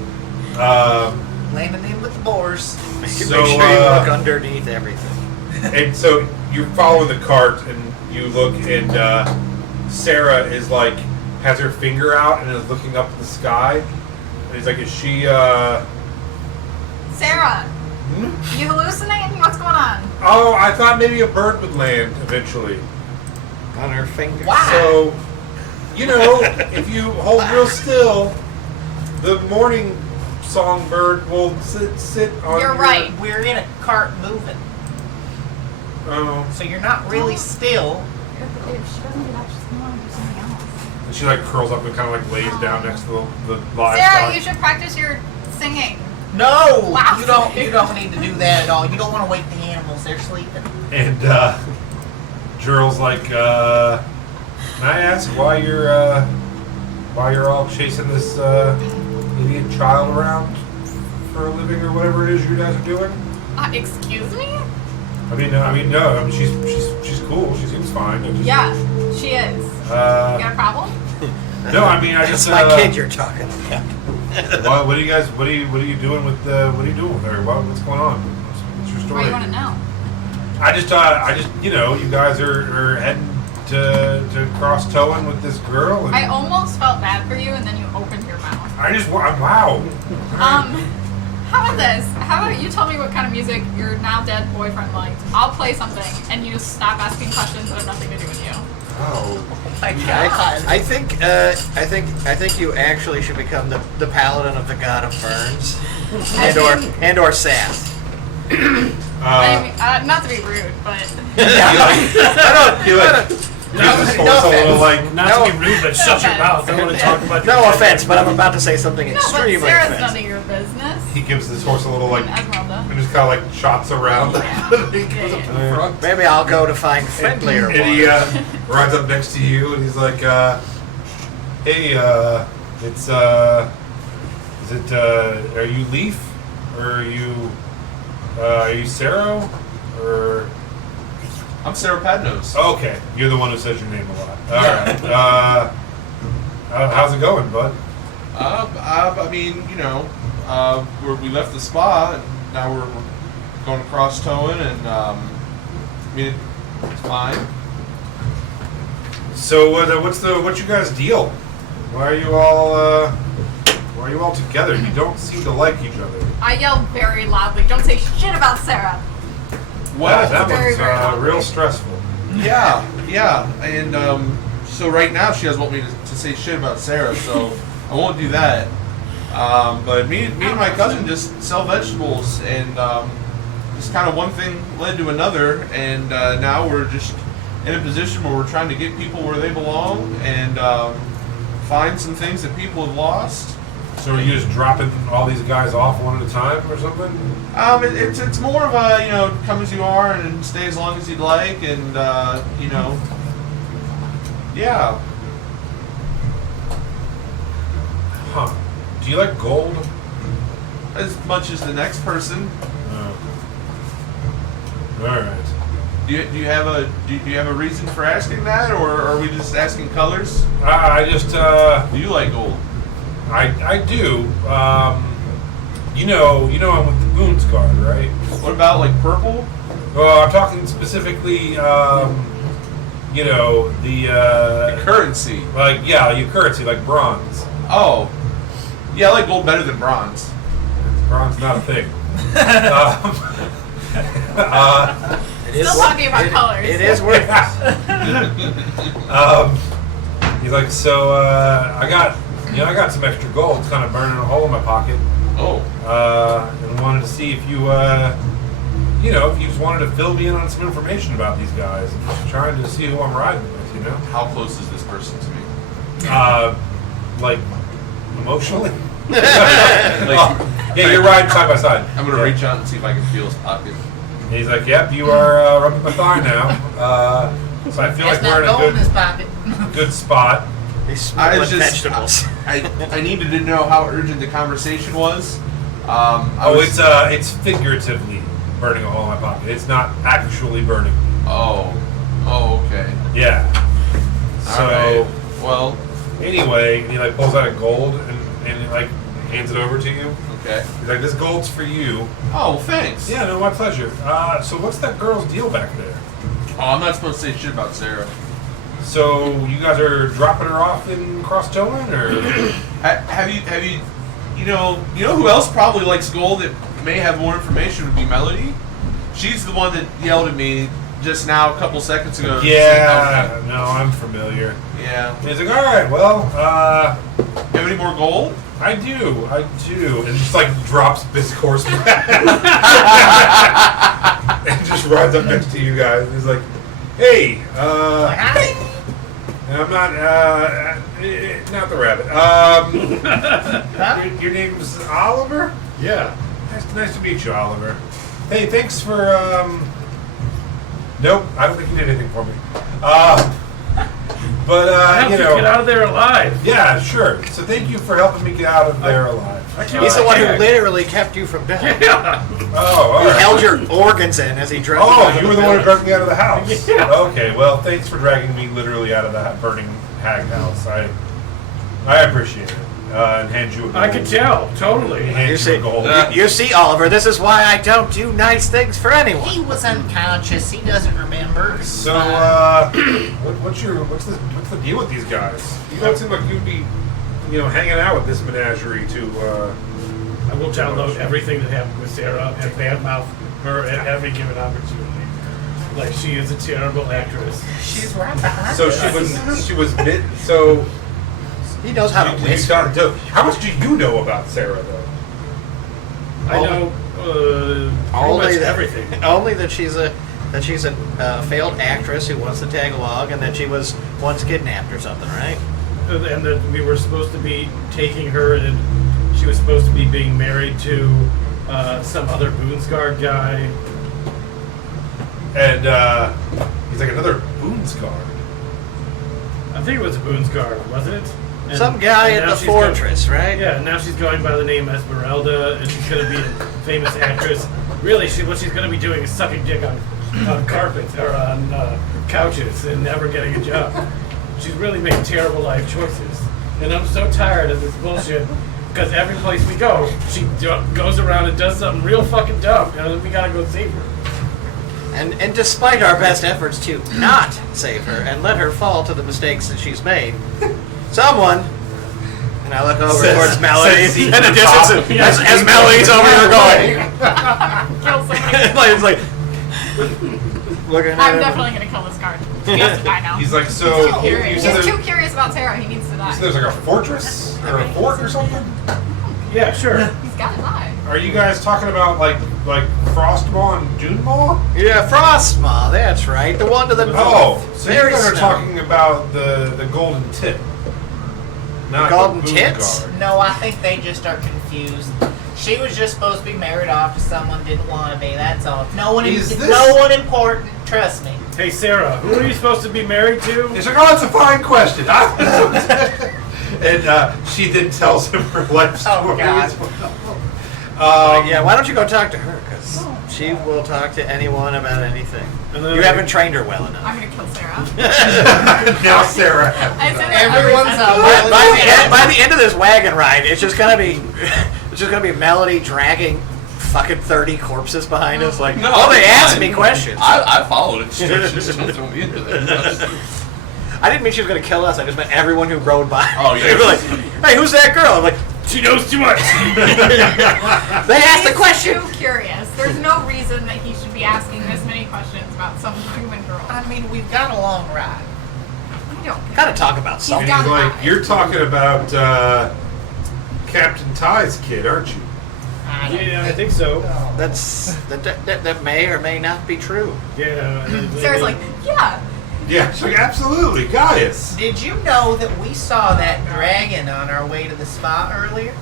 Landing in with the boars. Make So, sure you look underneath everything. and so you're following the cart, and you look, and Sarah is like, has her finger out and is looking up at the sky. And he's like, is she, Sarah, you hallucinating? What's going on? Oh, I thought maybe a bird would land eventually. On her fingers. Wow. So, if you hold real still, the morning songbird will sit on You're your- right. We're in a cart moving, Oh. so you're not really still. If she doesn't do that, she's gonna want to do something else. And she like curls up and kind of like lays down next to the livestock. Sarah, you should practice your singing. No, Wow. you don't need to do that at all. You don't want to wake the animals; they're sleeping. And Jurl's like, can I ask why you're all chasing this idiot child around for a living or whatever it is you guys are doing? Excuse me? I mean, no. She's cool. She seems fine. I just, Yeah, she is. You got a problem? No, I mean, I just. It's my kid you're talking about. What are you guys? What are you doing with? What are you doing with her? What's going on? What's your What story? do you want to know? I just, you guys are heading to cross towing with this girl. And I almost felt bad for you, and then you opened your mouth. wow. How about this? How about you tell me what kind of music your now dead boyfriend liked? I'll play something, and you just stop asking questions that have nothing to do with you. Oh. My God. I think you actually should become the paladin of the god of burns, and or sass. I mean, not to be rude, but Not to be rude, but shut your mouth. I want to talk about your No offense, but I'm about to say something no, but extremely Sarah's offensive. none of your business. He gives this horse a little like, Esmeralda. and just kind of like shots around. Yeah. He goes up to the Yeah. front. Maybe I'll go to find friendlier And he ones. rides up next to you, and he's like, "Hey, it's is it? Are you Leaf, or are you Sarro, or?" I'm Sarah Padnos. Okay, you're the one who says your name a lot. All right. How's it going, bud? I mean, we left the spa, and now we're going across towing, and I mean, it's fine. So what's your guys' deal? Why are you all together? You don't seem to like each other. I yell very loudly. Don't say shit about Sarah. Wow, that Very, was very lovely. real stressful. Yeah, and so right now she doesn't want me to say shit about Sarah, so I won't do that. But me and my cousin just sell vegetables, and just kind of one thing led to another, and now we're just in a position where we're trying to get people where they belong and find some things that people have lost. So are you just dropping all these guys off one at a time or something? It's more of a come as you are and stay as long as you'd like, and yeah. Huh. Do you like gold? As much as the next person. Oh. All right. Do you have a reason for asking that, or are we just asking colors? I just Do you like gold? I do. I'm with the Boons Guard, right? What about like purple? Well, I'm talking specifically, the Currency. like your currency, like bronze. Oh, yeah, I like gold better than bronze. Bronze not a thing. Still talking about colors. It is worth it. He's like, so I got some extra gold. It's kind of burning a hole in my pocket. Oh, And wanted to see if you, if you just wanted to fill me in on some information about these guys. I'm just trying to see who I'm riding with, how close is this person to me? Like, emotionally? Yeah, you're riding side by side. I'm gonna reach out and see if I can feel his pocket. And he's like, yep, you are rubbing my thigh now. So I feel like It's not we're gold in in his a pocket. good spot. They smell like vegetables. I needed to know how urgent the conversation was. I was- It's figuratively burning a hole in my pocket. It's not actually burning. Oh, okay. Yeah. So All right. Well, anyway, he like pulls out a gold and he like hands it over to you. okay. He's like, this gold's for you. Oh, thanks. Yeah, no, my pleasure. So what's that girl's deal back there? Oh, I'm not supposed to say shit about Sarah. So you guys are dropping her off in Cross Towing, or? Have you you know who else probably likes gold that may have more information would be Melody. She's the one that yelled at me just now a couple seconds ago. Yeah, no, I'm familiar. Yeah. And he's like, all right, well, You have any more gold? I do, and just like drops his horse and just rides up next to you guys. And he's like, hey, and I'm not the rabbit. Your name's Oliver? Yeah. Nice to meet you, Oliver. Hey, thanks for, nope, I don't think you did anything for me. But, How did you get out of there alive? yeah, sure. So thank you for helping me get out of there alive. He's the one who Yeah. literally kept you from dying. Yeah. Oh, all He right. held your organs in as he drove you Oh, out of you were the the one who village. dragged me out of the house. Yeah. Okay, well, thanks for dragging me literally out of that burning hag house. I appreciate it. And hand you a gold. I could tell, totally. Hand You you see, a gold. you see, Oliver, this is why I don't do nice things for anyone. He was unconscious. He doesn't remember. So, what's the deal with these guys? You don't seem like you'd be, hanging out with this menagerie to. I will download everything that happened with Sarah and badmouth her at every given opportunity. Like, she is a terrible actress. She's right behind So us. she was mid. So He knows how to you whisper. how much do you know about Sarah though? I know pretty much everything. Only that she's a failed actress who wants to tag along, and that she was once kidnapped or something, right? And that we were supposed to be taking her, and she was supposed to be being married to some other Boonsguard guy. And he's like another Boonsguard. I think it was a Boonsguard, wasn't it? And- Some guy and at now the she's fortress, right? Yeah, now she's going by the name Esmeralda, and she's going to be a famous actress. Really, what she's going to be doing is sucking dick on carpets or on couches and never getting a job. She's really made terrible life choices. And I'm so tired of this bullshit, because every place we go, she goes around and does something real fucking dumb, and we got to go save her. And despite our best efforts to not save her and let her fall to the mistakes that she's made, someone, and I look over towards Melody in the distance as Melody's over there going. Kill somebody. It's like looking at I'm him. definitely gonna kill this guard. He has to die now. He's like, so He's too you curious. said He's there- too curious about Sarah. He needs to you die. said there's like a fortress or a fort or something. Yeah, sure. He's gotta die. Are you guys talking about like Frostmaw and Dunemaw? Yeah, Frostmaw, that's right. The one to the north. Oh, so you Very guys are snowy. talking about the golden tip. Not Golden the tits? Boonsguard. No, I think they just are confused. She was just supposed to be married off to someone didn't want to be. That's all. No one, Is this- no one important. Trust me. Hey, Sarah, who are you supposed to be married to? It's like, oh, that's a fine question. And she then tells him her life story. Oh, God. as well. Yeah, why don't you go talk to her? Because she will talk to anyone about anything. And then You haven't trained her well enough. I'm gonna kill Sarah. Now Sarah. I said that Everyone's every up. By the end of this wagon ride, it's just gonna be Melody dragging fucking 30 corpses behind us. Like, No, oh, they it's asked fine. me questions. I followed instructions. Don't throw me into there. I didn't mean she was gonna kill us. I just meant everyone who rode by. Oh, yeah. They were like, hey, who's that girl? I'm like, She knows too much. they asked the He's question. too curious. There's no reason that he should be asking this many questions about some human girl. I mean, we've got a long ride. I don't. Gotta talk about And something. he's gotta like, die. you're talking about Captain Ty's kid, aren't you? Yeah, I think so. That may or may not be true. Yeah. Sarah's like, yeah. Yeah, she's like, absolutely, Gaius. Did you know that we saw that dragon on our way to the spa earlier?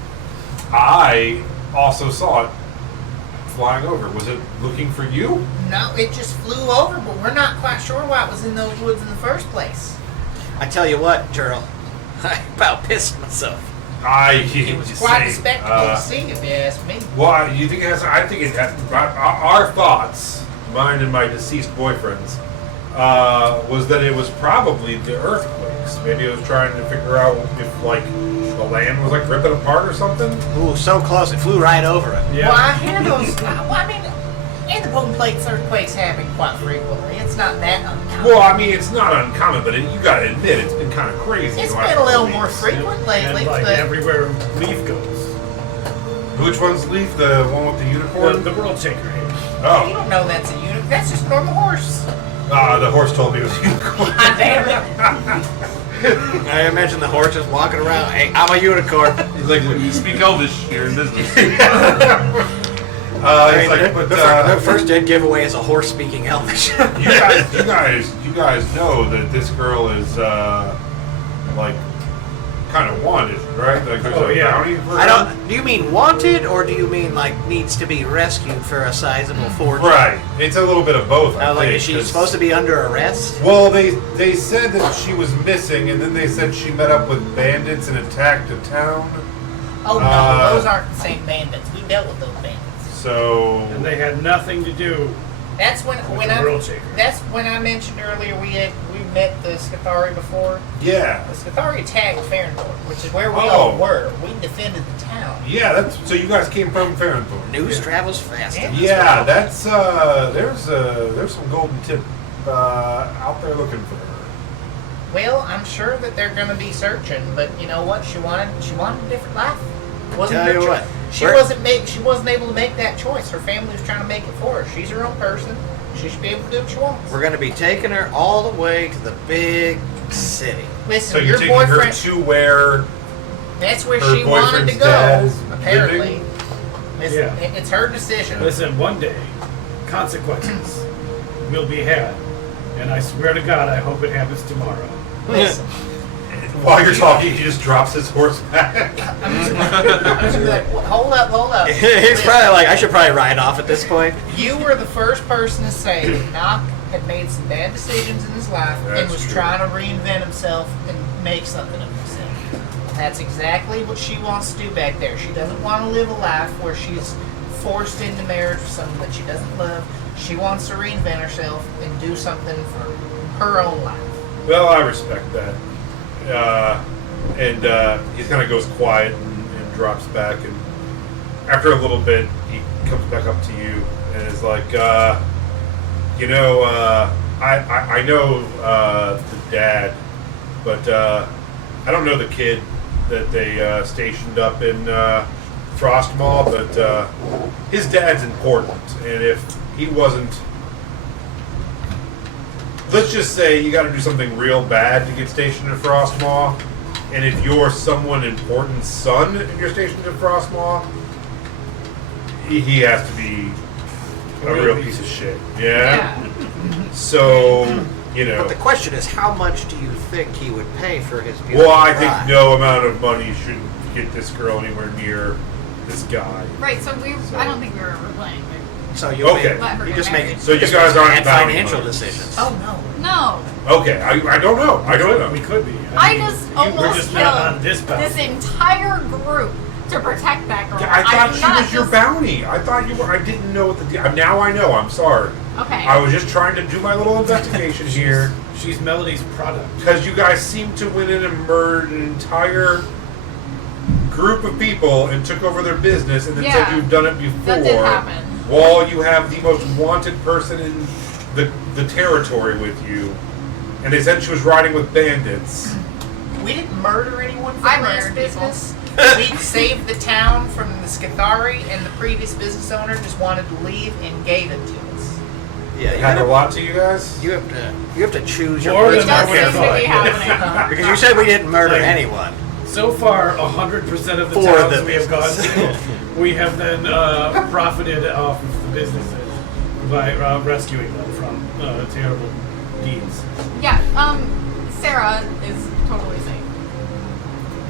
I also saw it flying over. Was it looking for you? No, it just flew over, but we're not quite sure why it was in those woods in the first place. I tell you what, Gerald, I about pissed myself. It was quite a spectacle to see, if you ask me. Well, you think it has? I think it has. Our thoughts, mine and my deceased boyfriend's, was that it was probably the earthquakes. Maybe it was trying to figure out if like the land was like ripping apart or something. Ooh, so close, it flew right over it. Yeah. Well, I hear those. Well, I mean, in the Golden Plates, earthquakes happen quite frequently. It's not that uncommon. Well, I mean, it's not uncommon, but you gotta admit it's been kind of crazy. It's the been last a little couple more weeks. frequent lately, And like but everywhere Leaf goes. Which one's Leaf? The one with the unicorn? The world shaker. you Oh, don't know that's a unit. That's just a normal horse. the horse told me it was a unicorn. God damn it. I imagine the horse just walking around. Hey, I'm a unicorn. He's like, when you speak Elvish, you're in business. He's like, but the first dead giveaway is a horse speaking Elvish. you guys know that this girl is like kind of wanted, right? Like there's Oh, a yeah. bounty for I her? don't. Do you mean wanted, or do you mean like needs to be rescued for a sizable fortune? Right. It's a little bit of both. I Like, think, is she 'cause- supposed to be under arrest? Well, they said that she was missing, and then they said she met up with bandits and attacked a town. Oh no, Uh, those aren't the same bandits. We dealt with those bandits. So And they had nothing to do. That's when the world shaker. That's when I mentioned earlier we met the Scathari before. yeah, The Scathari attacked Farendor, which is where we Oh. all were. We defended the town. yeah. That's so you guys came from Farrenthorn. News travels fast. Yeah. Yeah, that's there's some golden tip out there looking for her. Well, I'm sure that they're going to be searching, but you know what? She wanted a different life. Wasn't Tell her you cho- what, She wasn't able to make that choice. Her family was trying to make it for her. She's her own person. She should be able to do what she wants. we're going to be taking her all the way to the big city. Listen, So you're your taking her boyfriend. to where That's where her she wanted to boyfriend's dad go. is Apparently, living? it's her decision. Listen, one day, consequences will be had. And I swear to God, I hope it happens tomorrow. Listen, while you're talking, he just drops his horse back. I'm just be like, hold up. He's Listen, probably like, I should probably ride off at this point. you were the first person to say that Knock had made some bad decisions in his life and That's was true. trying to reinvent himself and make something of himself. That's exactly what she wants to do back there. She doesn't want to live a life where she's forced into marriage with someone that she doesn't love. She wants to reinvent herself and do something for her own life. Well, I respect that. He kind of goes quiet and drops back. And after a little bit, he comes back up to you and is like, I know the dad, but I don't know the kid that they stationed up in Frostmaw, but his dad's important. And if he wasn't... Let's just say you got to do something real bad to get stationed at Frostmaw, and if you're someone important's son and you're stationed at Frostmaw, he has to be a real piece of shit. Yeah? So, But the question is, how much do you think he would pay for his beautiful well, I bride? think no amount of money should get this girl anywhere near this guy. Right, so I don't think we were playing. So you Okay. Let her you get just married. make So you just guys aren't bad bound financial by it. decisions. Oh no. No, Okay, I don't know. I don't know. We could be. I mean, just we're almost just not on killed this bout. this entire group to protect that girl. I thought I'm she not was your just- bounty. I thought you were. I didn't know what the deal. Now I know. I'm sorry. Okay. I was just trying to do my little investigation here She's Melody's product. because you guys seem to went in and murdered an entire group of people and took over their business and then said Yeah. you've done it before. That did happen. While you have the most wanted person in the territory with you, and they said she was riding with bandits. We didn't murder anyone for I this murdered business. We saved the town from the Scathari, and the previous business owner just wanted to leave and gave it to us. Yeah, It you happened a have, lot to you guys. you have to choose your More words than It does more seem to carefully. be happening. Because you said we didn't murder Like- anyone. So far, 100% of the For towns the we have gone business. to, we have then profited off of the businesses by rescuing them from terrible deeds. Yeah, Sarah is totally safe.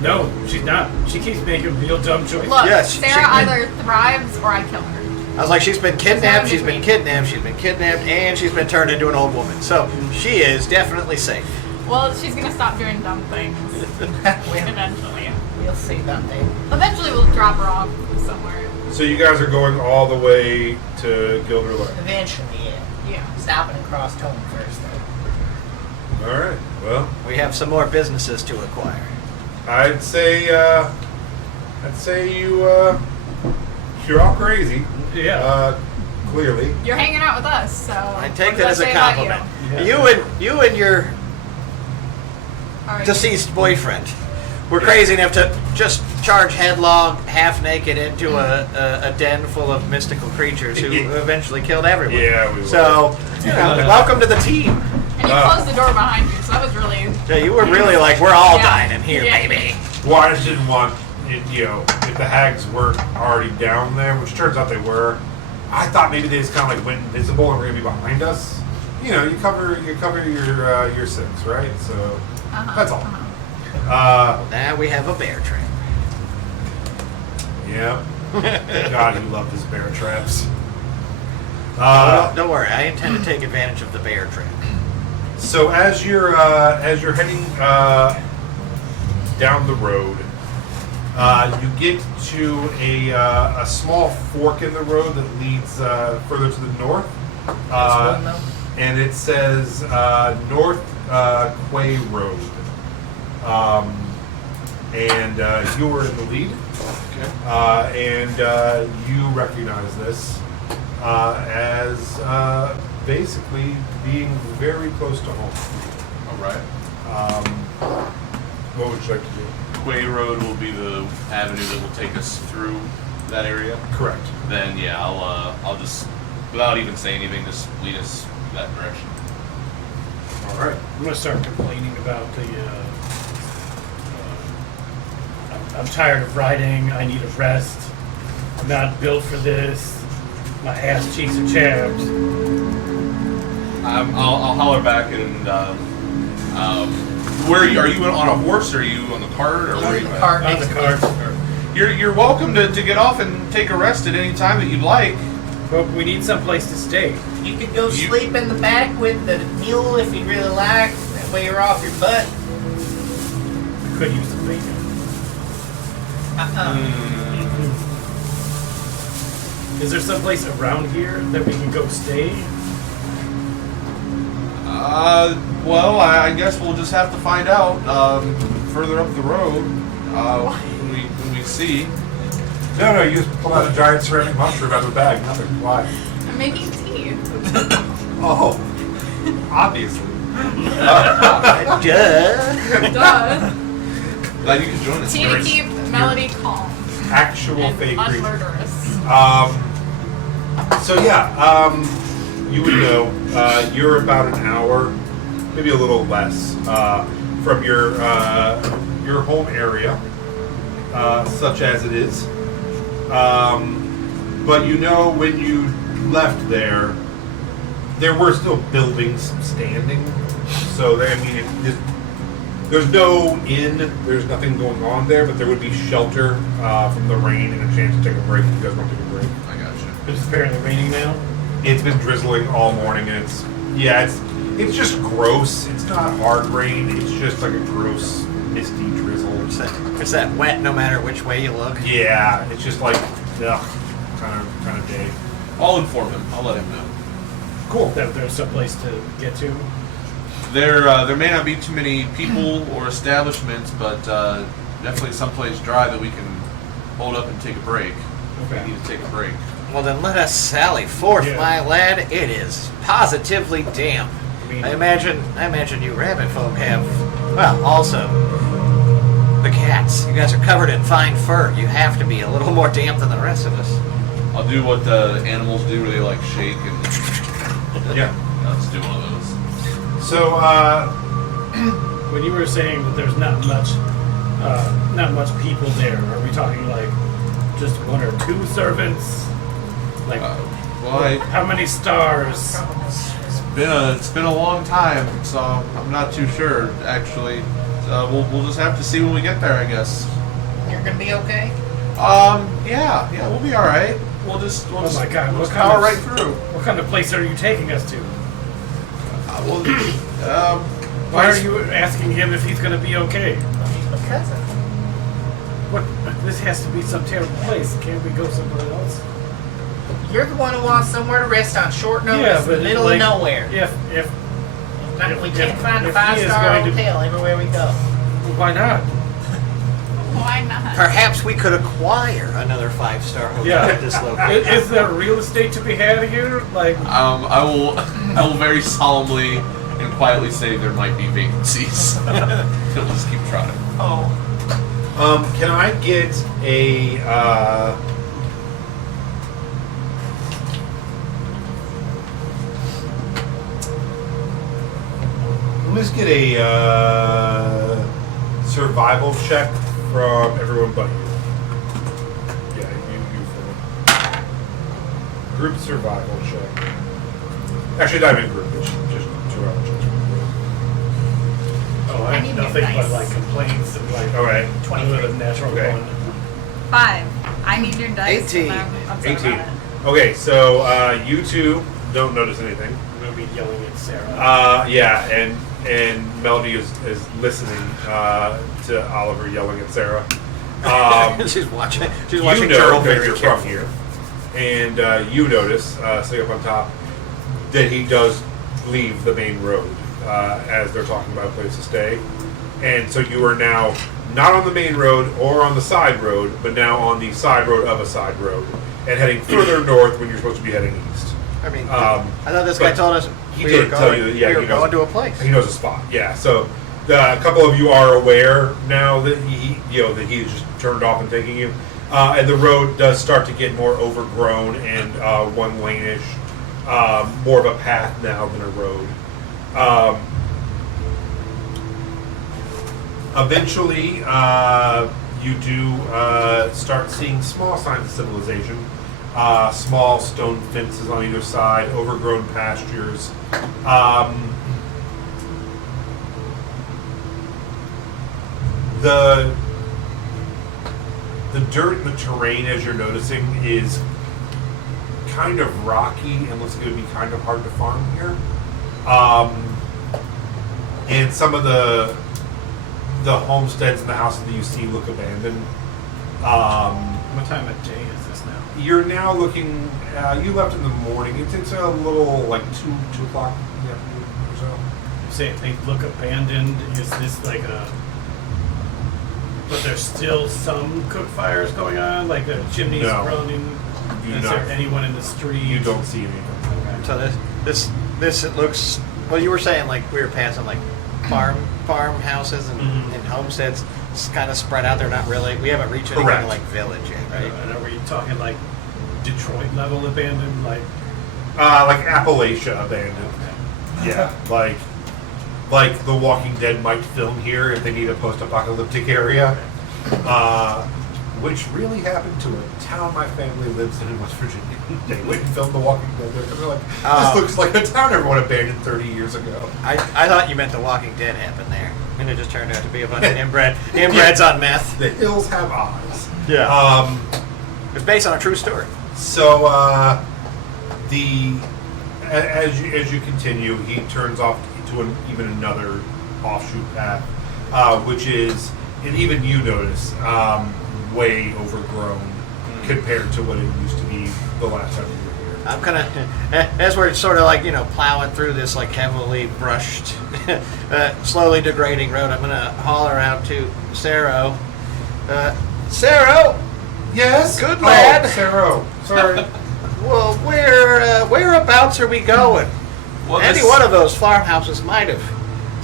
No, she's not. She keeps making real dumb choices. Look, Yes, Sarah she- either thrives or I kill her. I was like, she's been kidnapped, she's been me. kidnapped, she's been kidnapped, and she's been turned into an old woman. So she is definitely safe. Well, she's gonna stop doing dumb things eventually. We'll see about that. Eventually, we'll drop her off somewhere. So you guys are going all the way to Gilder Lake. Eventually, yeah. Yeah. Stopping across town first, though. All right. Well, We have some more businesses to acquire. I'd say you're all crazy. Yeah. Clearly. You're hanging out with us, so I what take does that as a say about compliment. Yeah. You and your All right. deceased boyfriend were crazy enough to just charge headlong, half naked into a den full of mystical creatures who eventually killed everyone. Yeah, we were. So, welcome to the team. And you closed the door behind you, so that was really. Yeah, you were really like, we're all Yeah. dying in here, Yeah. baby. Well, I just didn't want it, if the hags weren't already down there, which turns out they were. I thought maybe they just kind of like went invisible and were gonna be behind us. You cover your six, right? So that's all. Now we have a bear trap. Yeah. God, you love his bear traps. Don't worry, I intend to take advantage of the bear trap. So as you're heading down the road, you get to a small fork in the road that leads further to the north, one, though? and it says North Quay Road, and you were in the lead, and you recognize this as basically being very close to home. All right. What would you like to do? Quay Road will be the avenue that will take us through that area. Correct. Then yeah, I'll just, without even saying anything, just lead us that direction. All right. I'm gonna start complaining about the. I'm tired of riding. I need a rest. I'm not built for this. My ass cheeks are chapped. I'll holler back and where are you on a horse? Or are you on the cart? Or where are you at? Cart On next the to cart. You're welcome to get off and take a rest at any time that you'd like. But we need some place to stay. You could go sleep in the back with the mule if you really like. That way you're off your butt. We could use some bacon. Is there some place around here that we can go stay? Well, I guess we'll just have to find out further up the road when we see. No, you just pull out a giant ceramic mushroom out of the bag. Nothing. Why? I'm making tea. Oh, obviously. Duh. Duh. Glad you could join us. Tea to keep Melody calm Actual and fake creature. unmurderous. So yeah, you would know you're about an hour, maybe a little less, from your home area, such as it is. But you know when you left there were still buildings standing. So there's no inn, there's nothing going on there, but there would be shelter from the rain and a chance to take a break if you guys want to take a break. I gotcha. It's apparently raining now. It's been drizzling all morning, and it's just gross. It's not hard rain. It's just like a gross, misty drizzle. It's that wet no matter which way you look. Yeah, it's just like ugh, kind of day. I'll inform him. I'll let him know. Cool. That there's some place to get to. There may not be too many people or establishments, but definitely someplace dry that we can hold up and take a break. Okay. We need to take a break. Well, then let us sally forth, Yeah. my lad. It is positively damp. I imagine you rabbit folk have, well, also the cats. You guys are covered in fine fur. You have to be a little more damp than the rest of us. I'll do what the animals do, where they like shake and Yeah. let's do one of those. So When you were saying that there's not much people there, are we talking like just one or two servants? Like, how many stars? It's been a long time, so I'm not too sure actually. We'll just have to see when we get there, I guess. You're gonna be okay? Yeah, we'll be all right. We'll just Oh my God! we'll What just kind power of right through. What kind of place are you taking us to? Why are you asking him if he's going to be okay? He's my cousin. What? This has to be some terrible place. Can't we go somewhere else? You're the one who wants somewhere to rest on short notice Yeah, in but the middle like, of nowhere. If We can't find a if he is 5-star going to- hotel everywhere we go. why not? Why not? Perhaps we could acquire another 5-star hotel Yeah. at this location. Is there real estate to be had here? Like, I will very solemnly and quietly say there might be vacancies. We'll just keep trying. Oh. can I get a let's get a survival check from everyone but you. Yeah, you for group survival check. Actually, not even group, it's just 2 hour check. oh, I I have need nothing your but dice. like complaints and like Okay. other than natural Okay. one. 5. I need your dice. 18. and I'm upset 18. about it. Okay, so you two don't notice anything. I'm going to be yelling at Sarah. Yeah, and Melody is listening to Oliver yelling at Sarah. She's watching. She's You watching know Turtle that very you're carefully. from here, and you notice, sitting up on top, that he does leave the main road as they're talking about a place to stay, and so you are now not on the main road or on the side road, but now on the side road of a side road, and heading further north when you're supposed to be heading east. I mean, Um, I thought this guy but told us he we did were tell going, you, yeah, we were he knows- going to a place. He knows a spot, yeah. So a couple of you are aware now that he's just turned off and taking you, and the road does start to get more overgrown and one lane-ish, more of a path now than a road. Eventually, you do start seeing small signs of civilization. Small stone fences on either side, overgrown pastures. The dirt in the terrain, as you're noticing, is kind of rocky and looks going to be kind of hard to farm here. And some of the homesteads and the houses that you see look abandoned. What time of day is this now? You're now looking. You left in the morning. It's a little like 2 o'clock in the afternoon or so. You say they look abandoned. Is this like a? But there's still some cook fires going on, like the chimneys No. running. You Is not. there anyone in the street? You don't see anything. Okay. So this it looks. Well, you were saying like we were passing like farmhouses and homesteads. It's kind of spread out. They're not really. We haven't reached any kind Correct. of like village yet, right? And are we talking like Detroit level abandoned? Like Like Appalachia abandoned. Yeah, like The Walking Dead might film here if they need a post-apocalyptic area, which really happened to a town my family lives in West Virginia. They went and filmed The Walking Dead there because they're like, this looks like a town everyone abandoned 30 years ago. I thought you meant The Walking Dead happened there, and it just turned out to be a bunch of inbreds on meth. The hills have eyes. Yeah. It's based on a true story. So as you continue, he turns off to even another offshoot path, which is, and even you notice, way overgrown compared to what it used to be the last time you were here. I'm kind of, as we're sort of like, plowing through this like heavily brushed, slowly degrading road, I'm going to holler out to Sarro. Sarro! Yes? Good lad. Sarro. Sorry. Well, whereabouts are we going? Well, Any this- one of those farmhouses might have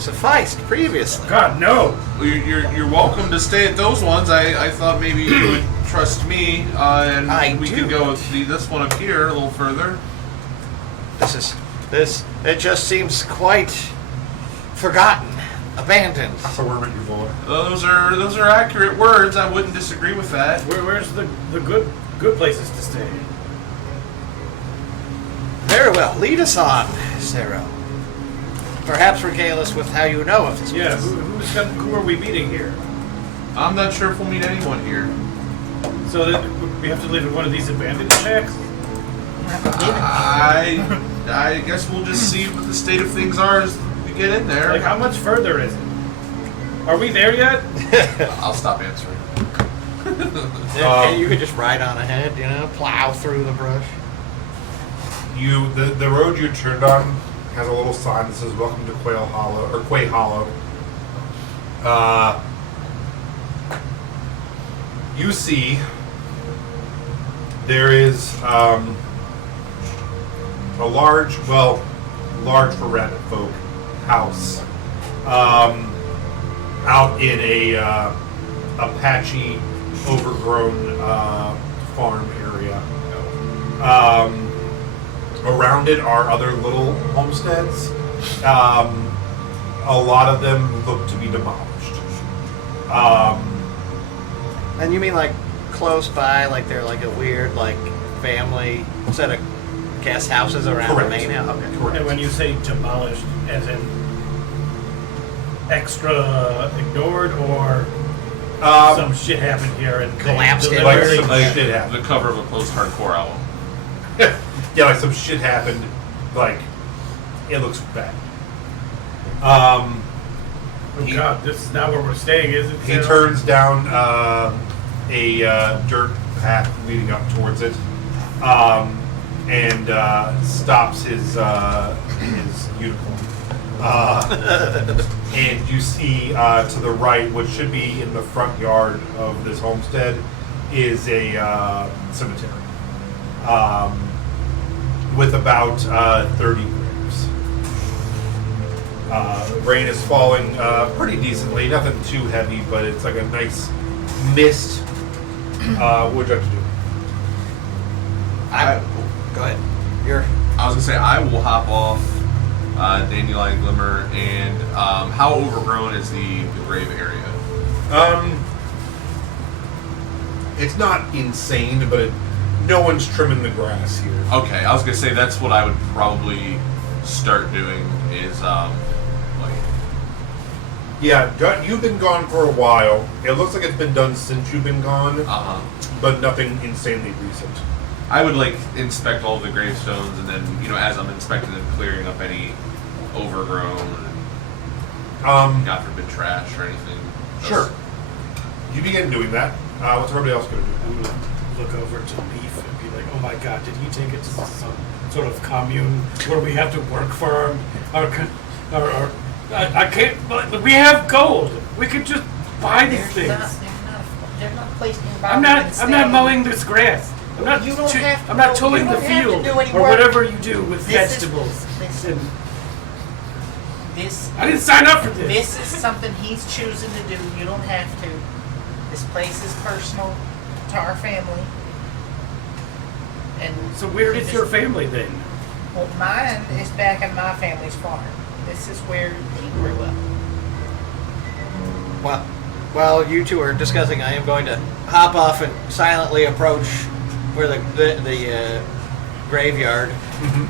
sufficed previously. God, no. You're welcome to stay at those ones. I thought maybe you would trust me, and we could go with this one up here a little further. It just seems quite forgotten, abandoned. That's a word with your boy. Those are accurate words. I wouldn't disagree with that. Where's the good places to stay? Very well. Lead us on, Sarro. Perhaps regale us with how you know of this Yeah, place. who are we meeting here? I'm not sure if we'll meet anyone here. So that we have to live in one of these abandoned shacks? I guess we'll just see what the state of things are as we get in there. Like, how much further is it? Are we there yet? I'll stop answering. You could just ride on ahead, plow through the brush. The road you turned on has a little sign that says "Welcome to Quay Hollow." You see, there is a large for rabbit folk house out in a patchy, overgrown farm area. Around it are other little homesteads. A lot of them look to be demolished. And you mean like close by, like they're like a weird like family set of guest houses around Correct. the main house? Okay. Correct. And when you say demolished, as in extra ignored, or some shit happened here and they Collapsed it. deliberately- Like some shit happened. The cover of a post-hardcore album. Yeah, like some shit happened. Like, it looks bad. Oh God, this is not where we're staying, is it? He Sarah? turns down a dirt path leading up towards it, and stops his unicorn. And you see to the right, what should be in the front yard of this homestead, is a cemetery with about 30 graves. Rain is falling pretty decently. Nothing too heavy, but it's like a nice mist. What would you like to do? Go ahead. I was gonna say I will hop off Dandelion Glimmer, and how overgrown is the grave area? It's not insane, but no one's trimming the grass here. Okay, I was gonna say that's what I would probably start doing is Yeah, you've been gone for a while. It looks like it's been done since you've been gone, but nothing insanely recent. I would inspect all of the gravestones, and then as I'm inspecting them, clearing up any overgrown, God forbid, trash or anything. Sure. You begin doing that. What's everybody else going to do? I'm gonna look over to Leaf and be like, "Oh my God, did he take it to some sort of commune where we have to work for our I can't. But we have gold. We could just buy these things. They're not placed nearby. I'm not mowing this grass. I'm not. You don't have to I'm not mow- tilling you the don't have to field do any or work. whatever you do with This is- vegetables. listen. This I didn't sign up for this. This is something he's choosing to do. You don't have to. This place is personal to our family. And So where is your family then? Well, mine is back on my family's farm. This is where he grew up. Well, while you two are discussing, I am going to hop off and silently approach where the graveyard,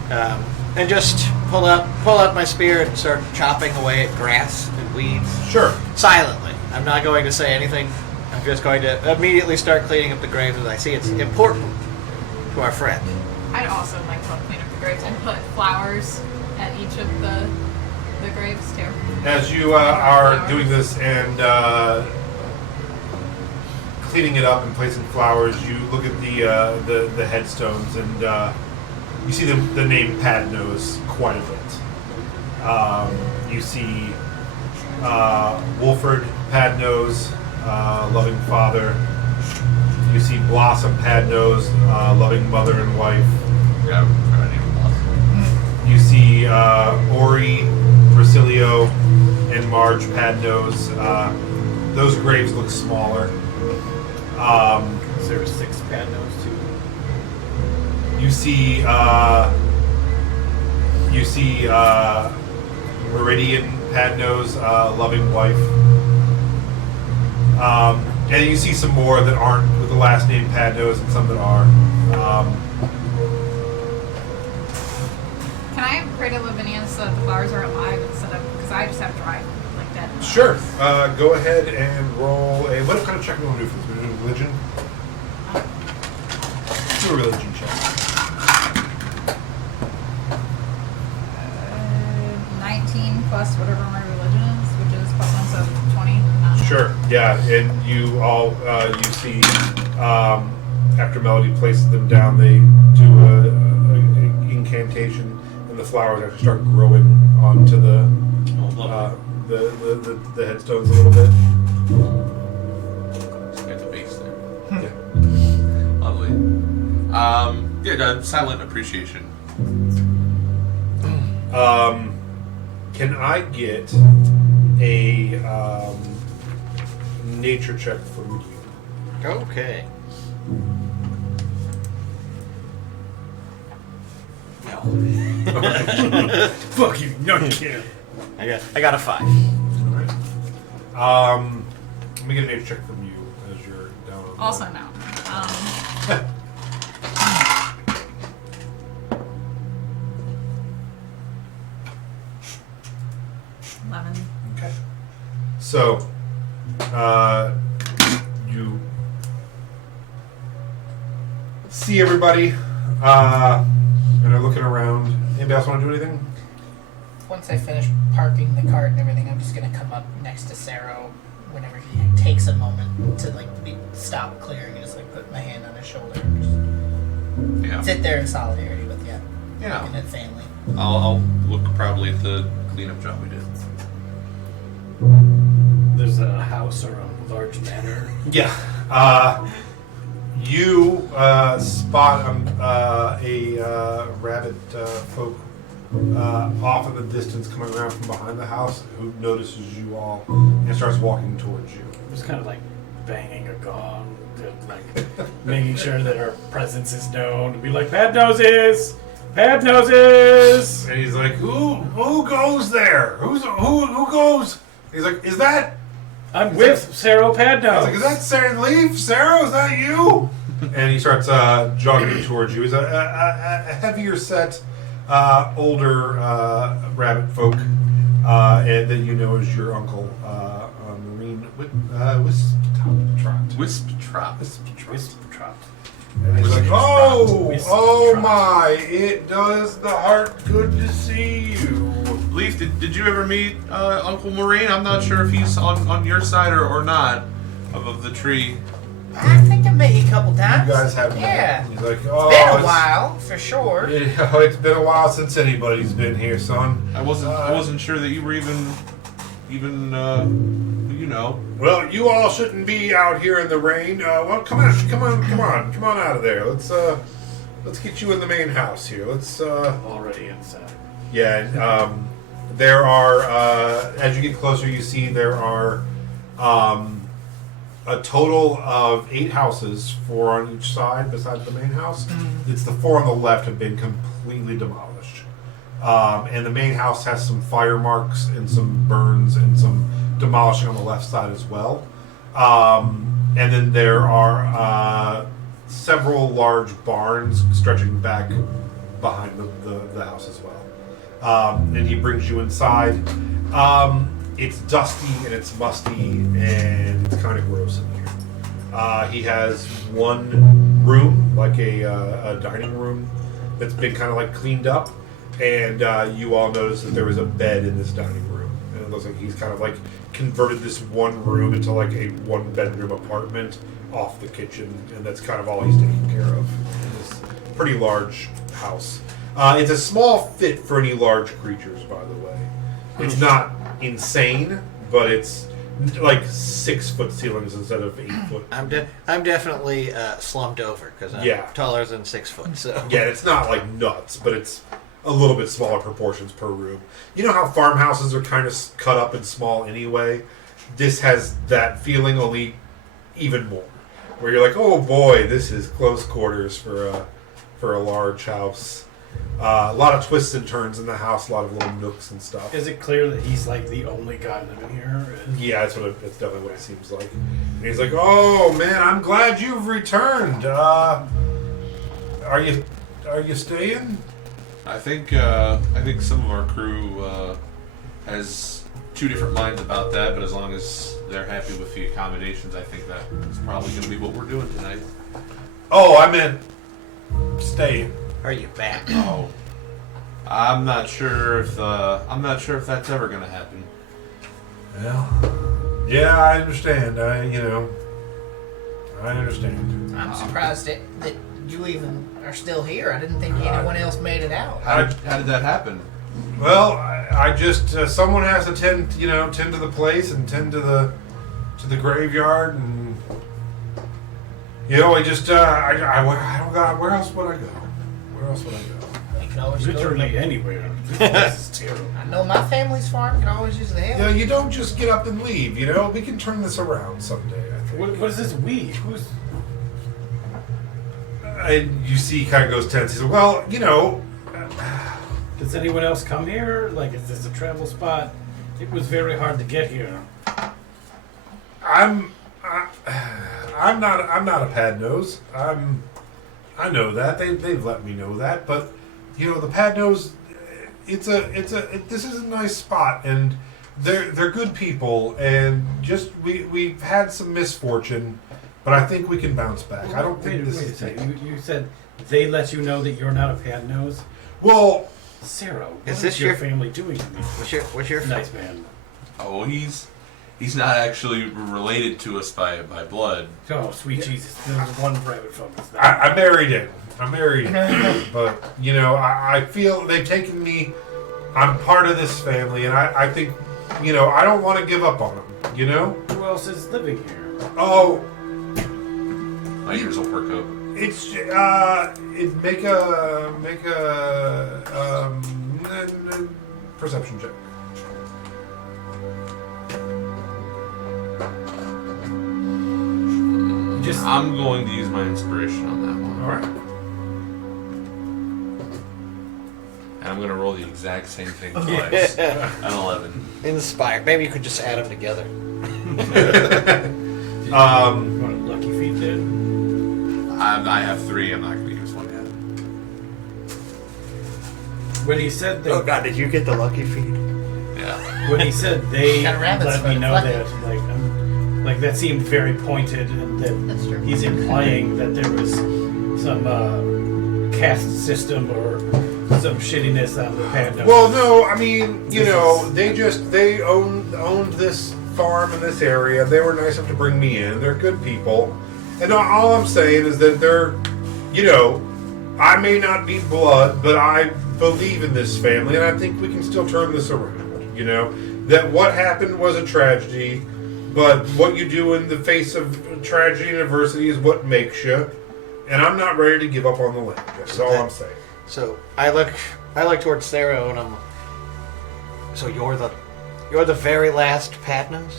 and just pull out my spear and start chopping away at grass and weeds. Sure. Silently. I'm not going to say anything. I'm just going to immediately start cleaning up the graves as I see it's important to our friend. I'd also like to clean up the graves and put flowers at each of the graves too. As you are doing this and cleaning it up and placing flowers, you look at the headstones and you see the name Padnose quite a bit. You see Wolford Padnose, loving father. You see Blossom Padnose, loving mother and wife. Yeah, I name Blossom. You see Ori, Brasilio, and Marge Padnose. Those graves look smaller. Is there a 6 Padnos too? You see Meridian Padnose, loving wife. And you see some more that aren't with the last name Padnose and some that are. Can I pray to Lavinia so that the flowers are alive instead of, because I just have dried like dead flowers. Sure. Go ahead and roll a. What kind of check do you want to do for this? We're doing religion. Do a religion check. 19 plus whatever my religion is, which is plus 1, so 20. Sure. Yeah, and you all you see after Melody places them down, they do a incantation, and the flowers actually start growing onto the headstones a little bit. Just got the base there. Yeah. Lovely. Silent appreciation. Can I get a nature check from you? Okay. No. Fuck you! No, you can't. I got a 5. Alright. Let me get a nature check from you as you're down on Also the- no. 11. Okay. So, you see everybody, and are looking around. Anybody else want to do anything? Once I finish parking the cart and everything, I'm just gonna come up next to Sarro whenever he takes a moment to stop clearing and just put my hand on his shoulder and Yeah. just sit there in solidarity with you. Yeah. Looking at family. I'll look probably at the cleanup job we did. There's a house or a large manor. Yeah. You spot a rabbit folk off in the distance coming around from behind the house who notices you all and starts walking towards you. Just kind of like banging a gong, like making sure that our presence is known. To be like, Pad Noses! Pad Noses! And he's like, who goes there? Who goes? He's like, is that? I'm with Sarro Pad I was Nose. like, is that Sarah Leaf? Sarah, is that you? And he starts jogging towards you. He's a heavier set, older rabbit folk, and that you know is your uncle, Marine Wisp Trot. Wisp Trot. And he's like, Wisp oh Trot. my, it does the heart good to see you. Leaf, did you ever meet Uncle Marine? I'm not sure if he's on your side or not of the tree. I think I met you a couple times. You guys have Yeah. met. He's like, oh, Been a while, for sure. Yeah, it's been a while since anybody's been here, son. I wasn't sure that you were even you know. Well, you all shouldn't be out here in the rain. Well, come on out of there. Let's get you in the main house here. Let's. Already inside. Yeah, and, there are. As you get closer, you see there are a total of 8 houses, 4 on each side besides the main house. It's the 4 on the left have been completely demolished, and the main house has some fire marks and some burns and some demolishing on the left side as well. And then there are several large barns stretching back behind the house as well. And he brings you inside. It's dusty and it's musty and it's kind of gross in here. He has one room, like a dining room, that's been kind of like cleaned up, and you all notice that there is a bed in this dining room, and it looks like he's kind of like converted this one room into like a 1-bedroom apartment off the kitchen, and that's kind of all he's taking care of in this pretty large house. It's a small fit for any large creatures, by the way. It's not insane, but it's like 6-foot ceilings instead of 8-foot. I'm definitely slumped over because I'm Yeah. taller than 6 foot. So Yeah, it's not like nuts, but it's a little bit smaller proportions per room. You know how farmhouses are kind of cut up and small anyway? This has that feeling, only even more. Where you're like, oh boy, this is close quarters for a large house. A lot of twists and turns in the house, a lot of little nooks and stuff. Is it clear that he's like the only guy living here? Yeah, that's definitely what it seems like. And he's like, "Oh man, I'm glad you've returned. Are you staying?" I think some of our crew has 2 different minds about that, but as long as they're happy with the accommodations, I think that's probably going to be what we're doing tonight. Oh, I meant staying. are you back? Oh, I'm not sure if that's ever going to happen. Well, yeah, I understand. I understand. I'm surprised that you even are still here. I didn't think anyone else made it out. How did that happen? Well, I just someone has to tend to the place and tend to the graveyard, and I just I don't got. Where else would I go? Where else would I go? You can always go to Literally the- anywhere. This is terrible. I know my family's farm can always use the help. You don't just get up and leave. We can turn this around someday. I think. What is this we? Who's And you see, he kind of goes tense. He's like, well, Does anyone else come here? Like, is this a travel spot? It was very hard to get here. I'm not a pad nose. I know that they've let me know that, but the pad nose, this is a nice spot, and they're good people, and just we've had some misfortune, but I think we can bounce back. I don't think Wait this a is second. You said they let you know that you're not a pad nose? well. Sarah, what Is is this your your- family doing to me? What's your Nice man. Oh, he's not actually related to us by blood. Oh, sweet Jesus. There's one rabbit folk that's not. I married him. But I feel they've taken me. I'm part of this family, and I think I don't want to give up on them. Who else is living here? Oh, My ears will perk up. it's make a perception check. I'm going to use my inspiration on that one. All right. And I'm going to roll the exact same thing twice. An 11. Inspired. Maybe you could just add them together. You want a lucky feat then? I have 3. I'm not going to use one yet. When he said that, Oh God, did you get the lucky feed? Yeah. when he said they Got rabbits let for me the know lucky. that, like that seemed very pointed, and That's true. that he's implying that there was some caste system or some shittiness on the Padno. Well, no, I mean, they owned this farm in this area. They were nice enough to bring me in. They're good people. And all I'm saying is that they're, I may not be blood, but I believe in this family, and I think we can still turn this around. That what happened was a tragedy, but what you do in the face of tragedy and adversity is what makes you. And I'm not ready to give up on the land. That's all I'm saying. So I look towards Sarro and I'm. So you're the very last Patnos?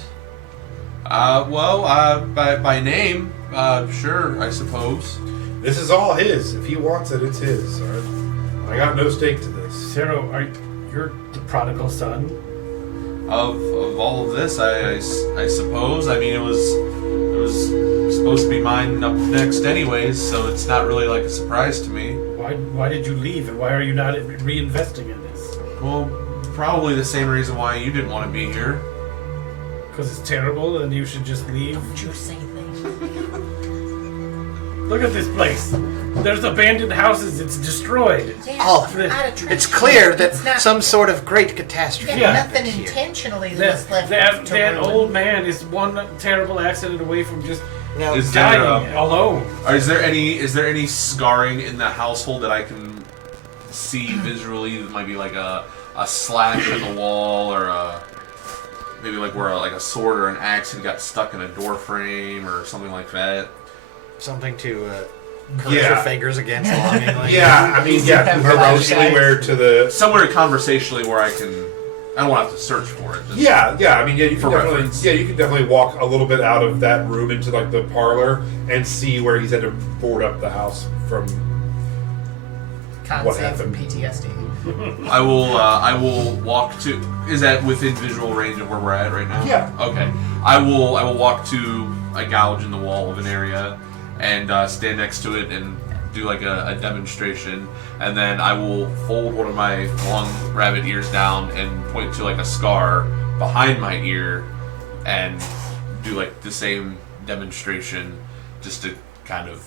By name, sure, I suppose. This is all his. If he wants it, it's his. All right? I got no stake to this. Sarah, you're the prodigal son? Of all of this, I suppose. I mean, it was supposed to be mine up next anyways, so it's not really like a surprise to me. Why did you leave, and why are you not reinvesting in this? Well, probably the same reason why you didn't want to be here. Because it's terrible, and you should just leave. Don't you say things. Look at this place. There's abandoned houses. It's destroyed. All of it. It's clear that It's not- some sort of great catastrophe. Yeah. Nothing here. intentionally That was left to that ruin. old man is one terrible accident away from just Now, Is there, dying alone. Is there any scarring in the household that I can see visually? That might be like a slash in the wall, or maybe like where like a sword or an axe had got stuck in a door frame or something like that. something to curse your fingers against longingly. Yeah, I mean, emotionally where to the... Somewhere conversationally where I don't want to have to search for it. Just Yeah, I mean, you can For definitely, reference. you can definitely walk a little bit out of that room into like the parlor and see where he's had to board up the house from. Con What save from happened? PTSD. I will walk to. Is that within visual range of where we're at right now? Yeah. Okay. I will walk to a gouge in the wall of an area and stand next to it and do like a demonstration, and then I will fold one of my long rabbit ears down and point to like a scar behind my ear and do like the same demonstration just to kind of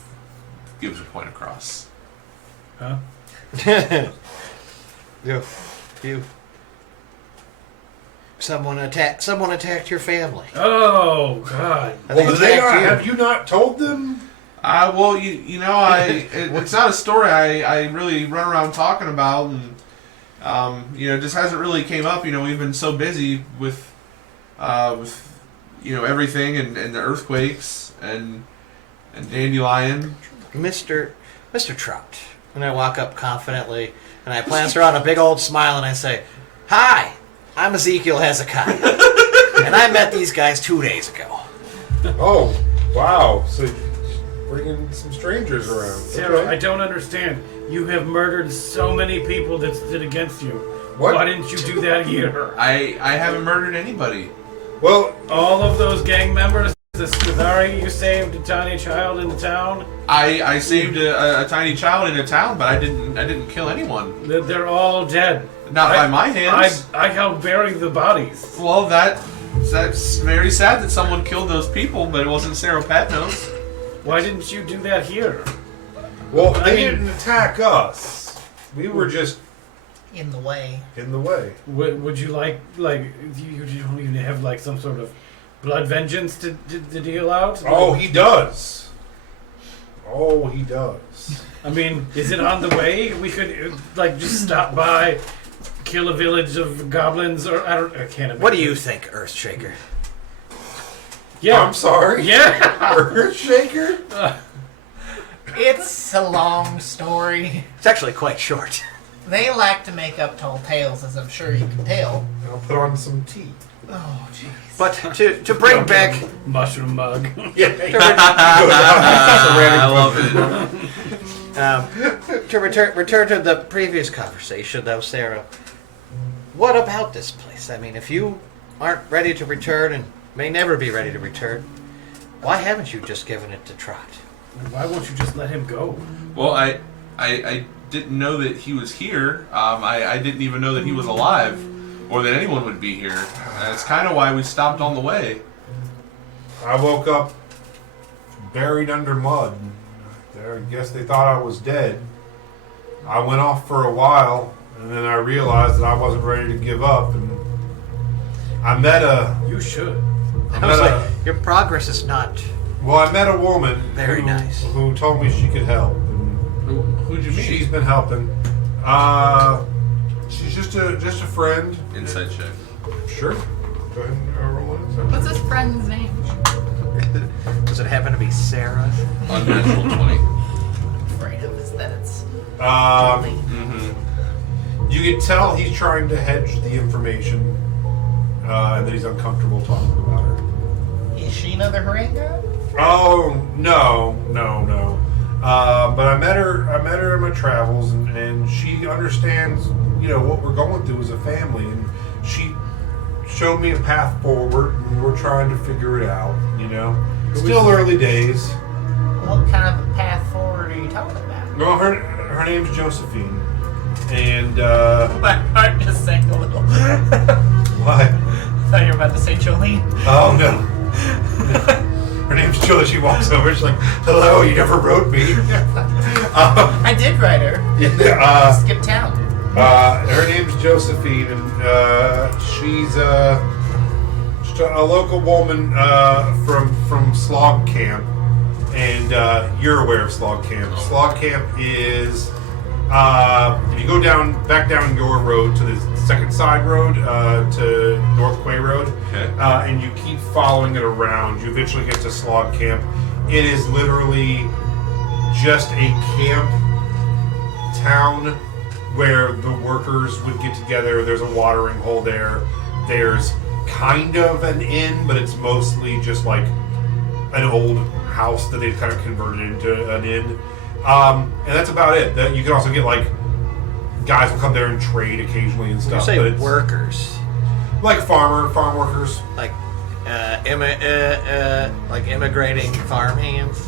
give a point across. Huh? You. Someone attacked your family. Oh God! I think Well, it's they attacked are, you. have you not told them? Well, it's not a story I really run around talking about, and it just hasn't really came up. We've been so busy with everything and the earthquakes and Dandelion. Mr. Trout. And I walk up confidently and I plaster on a big old smile and I say, "Hi, I'm Ezekiel Hezekiah. And I met these guys 2 days ago." Oh, wow! So bringing some strangers around. Sarah, Okay. I don't understand. You have murdered so many people that stood against you. What? Why didn't you do that here? I haven't murdered anybody. Well, All of those gang members, the Skithari, you saved a tiny child in the town. I saved a tiny child in a town, but I didn't kill anyone. They're all dead. Not by my hands. I helped bury the bodies. Well, that's very sad that someone killed those people, but it wasn't Sarah Patnos. Why didn't you do that here? well, I they mean- didn't attack us. We were just In the way. in the way. Would you like you don't even have like some sort of blood vengeance to deal out? Oh, he does. Oh, he does. I mean, is it on the way? We could just stop by, kill a village of goblins, or I can't imagine. What do you think, Earthshaker? Yeah, I'm sorry. yeah. Earthshaker? It's a long story. It's actually quite short. They like to make up tall tales, as I'm sure you can tell. I'll put on some tea. Oh, jeez. But to bring back Mushroom mug. Yeah. I love it. to return to the previous conversation, though, Sarah. What about this place? I mean, if you aren't ready to return and may never be ready to return, why haven't you just given it to Trot? Why won't you just let him go? Well, I didn't know that he was here. I didn't even know that he was alive, or that anyone would be here. That's kind of why we stopped on the way. I woke up buried under mud. I guess they thought I was dead. I went off for a while, and then I realized that I wasn't ready to give up. And I met a. You should. I was like, your progress is not. Well, I met a woman. Very nice. Who told me she could help. And Who'd you meet? she's been helping. She's just a friend. Inside check. Sure. Go ahead and roll it. What's his friend's name? Does it happen to be Sarah? Unnatural 20. Afraid of is that it's. You can tell he's trying to hedge the information, and that he's uncomfortable talking about her. Is she another Harango? Oh no. But I met her in my travels, and she understands, what we're going through as a family, and she showed me a path forward, and we're trying to figure it out. Still early days. What kind of a path forward are you talking about? Well, her name's Josephine, and My heart just sank a little. what? I thought you were about to say Jolene. Oh no. Her name's Julia. She walks over. She's like, "Hello, you never wrote me." I did write her. Skip town. Her name's Josephine, and she's just a local woman from Slog Camp. And you're aware of Slog Camp. Slog Camp is if you go back down your road to the second side road to North Quay Road, Okay. and you keep following it around, you eventually get to Slog Camp. It is literally just a camp town where the workers would get together. There's a watering hole there. There's kind of an inn, but it's mostly just like an old house that they've kind of converted into an inn. And that's about it. You can also get like guys will come there and trade occasionally and You stuff. say but it's workers, like farm workers. like like immigrating farmhands,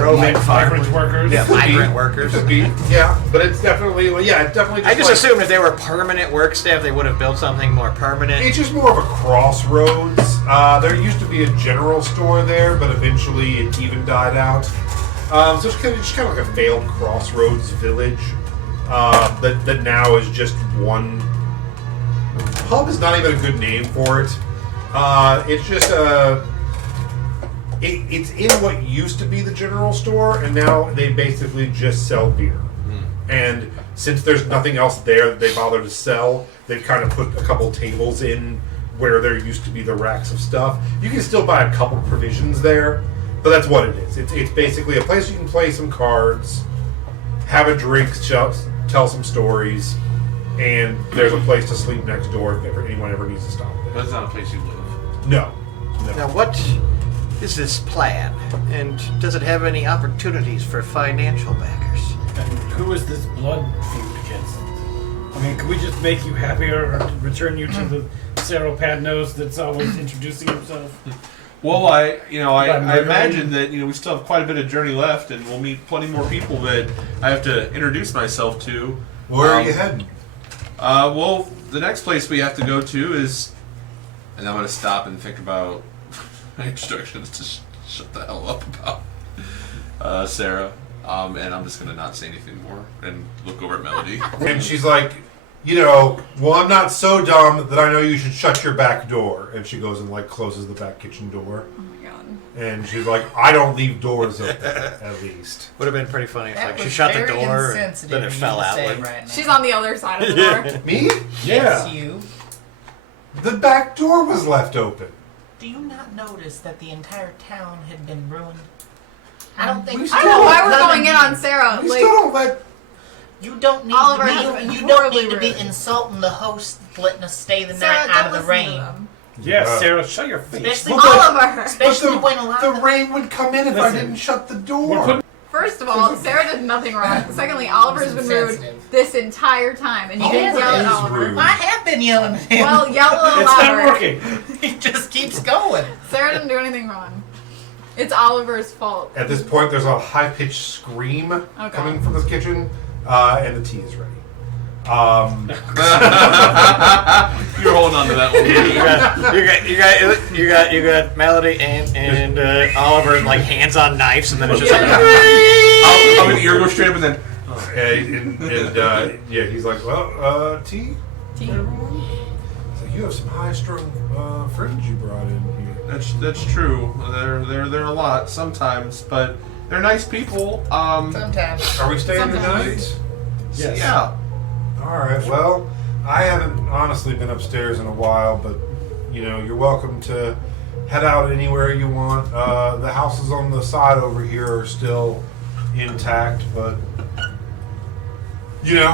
roving Migrant workers. Yeah, migrant workers. Could be, yeah, but it's definitely, it's definitely. I just like, assumed if they were permanent work staff, they would have built something more permanent. It's just more of a crossroads. There used to be a general store there, but eventually it even died out. So it's kind of like a failed crossroads village that now is just one. Pub is not even a good name for it. It's just it's in what used to be the general store, and now they basically just sell beer. And since there's nothing else there that they bother to sell, they've kind of put a couple tables in where there used to be the racks of stuff. You can still buy a couple provisions there, but that's what it is. It's basically a place you can play some cards, have a drink, tell some stories, and there's a place to sleep next door if anyone ever needs to stop there. That's not a place you live. No. Now, what is this plan, and does it have any opportunities for financial backers? And who is this blood feud against? I mean, could we just make you happier or return you to the Sarro Padnos that's always introducing himself? Well, I murdering? imagine that we still have quite a bit of journey left, and we'll meet plenty more people that I have to introduce myself to. Where are you heading? Well, the next place we have to go to is, and I'm going to stop and think about my instructions to shut the hell up about Sarah, and I'm just going to not say anything more and look over at Melody. And she's like, well, I'm not so dumb that I know you should shut your back door. And she goes and closes the back kitchen door. Oh my god. And she's like, I don't leave doors open, at least. Would have been pretty funny if That she was shut the very door and insensitive then it of you fell to out. say Like, right now. She's on the other side of the door. Me? Yes, you. The back door was left open. Do you not notice that the entire town had been ruined? I don't think. We I don't know why we're None of going in you- on Sarah. We Like, still don't let You don't need Oliver has been to be. You don't horribly need to be rude. insulting the host, letting us stay the Sarah, night out don't of the listen to rain. them. Yes, Sarah, shut your face. Especially, Oliver! especially when a lot The of rain would come in if I Listen. didn't shut the We're door. putting- First of all, Sarah did nothing wrong. Secondly, Oliver's been rude insensitive. this entire time, and you didn't Oliver yell at is Oliver. rude. I have been yelling at him. Well, yell a little It's not louder. working. he just keeps going. Sarah didn't do anything wrong. It's Oliver's fault. At this point, there's a high-pitched scream Okay. coming from this kitchen, and the tea is ready. You're holding on to that one. You got Melody and Oliver like hands on knives, and then it's just like. I'll make the ear go straight up and then. Yeah, he's like, well, tea? Tea. So you have some high-strung friends you brought in here. That's true. They're a lot sometimes, but they're nice people. Sometimes. Are we staying the Sometimes. night? Yes. Yeah. All right. Well, I haven't honestly been upstairs in a while, but you're welcome to head out anywhere you want. The houses on the side over here are still intact, but you're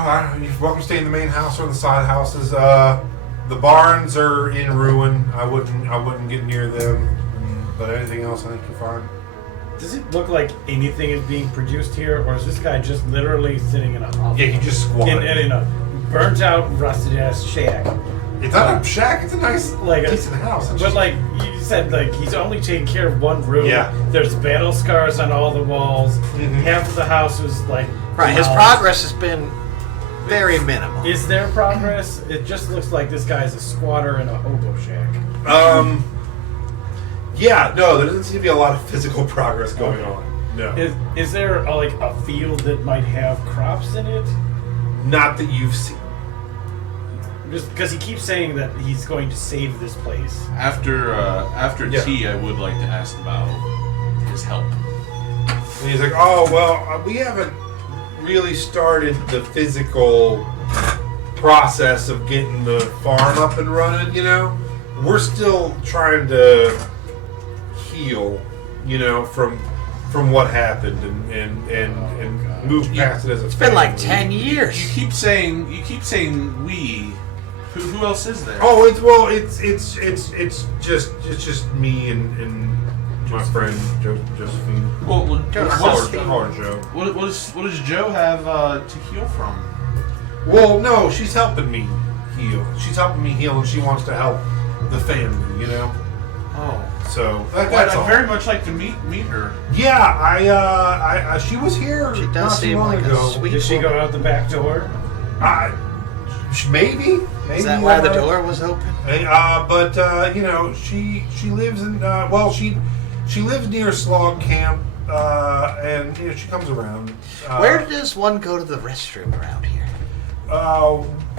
welcome to stay in the main house or the side houses. The barns are in ruin. I wouldn't get near them. But anything else, I think you're fine. Does it look like anything is being produced here, or is this guy just literally sitting in a hovel? Yeah, you just squatted. in a burnt out, rusted ass shack? It's not a shack. It's a nice, Like a- decent house. It's But just- like you said, like he's only taking care of one room. Yeah. There's battle scars on all the walls. Mhm. Half of the house was like Right, his demolished. progress has been very minimal. Is there progress? It just looks like this guy's a squatter in a hobo shack. Yeah, no, there doesn't seem to be a lot of physical progress going on. No. Is there like a field that might have crops in it? Not that you've seen. Just because he keeps saying that he's going to save this place. After Yeah. tea, I would like to ask about his help. And he's like, oh, well, we haven't really started the physical process of getting the farm up and running, We're still trying to heal, from what happened and move past it as a It's been like family. 10 years. You keep saying we. Who else is there? Oh, it's just me and my friend Josephine. Well, Call her Joe. what does Joe have to heal from? Well, no, she's helping me heal. She's helping me heal, and she wants to help the family. Oh, So I'd that's all. very much like to meet her. Yeah, I she was here She does not too seem long like a ago. sweet- Did she go out the back door? Maybe. Is that why the door was open? But she lives in she lives near Slog Camp, and she comes around. Where does one go to the restroom around here?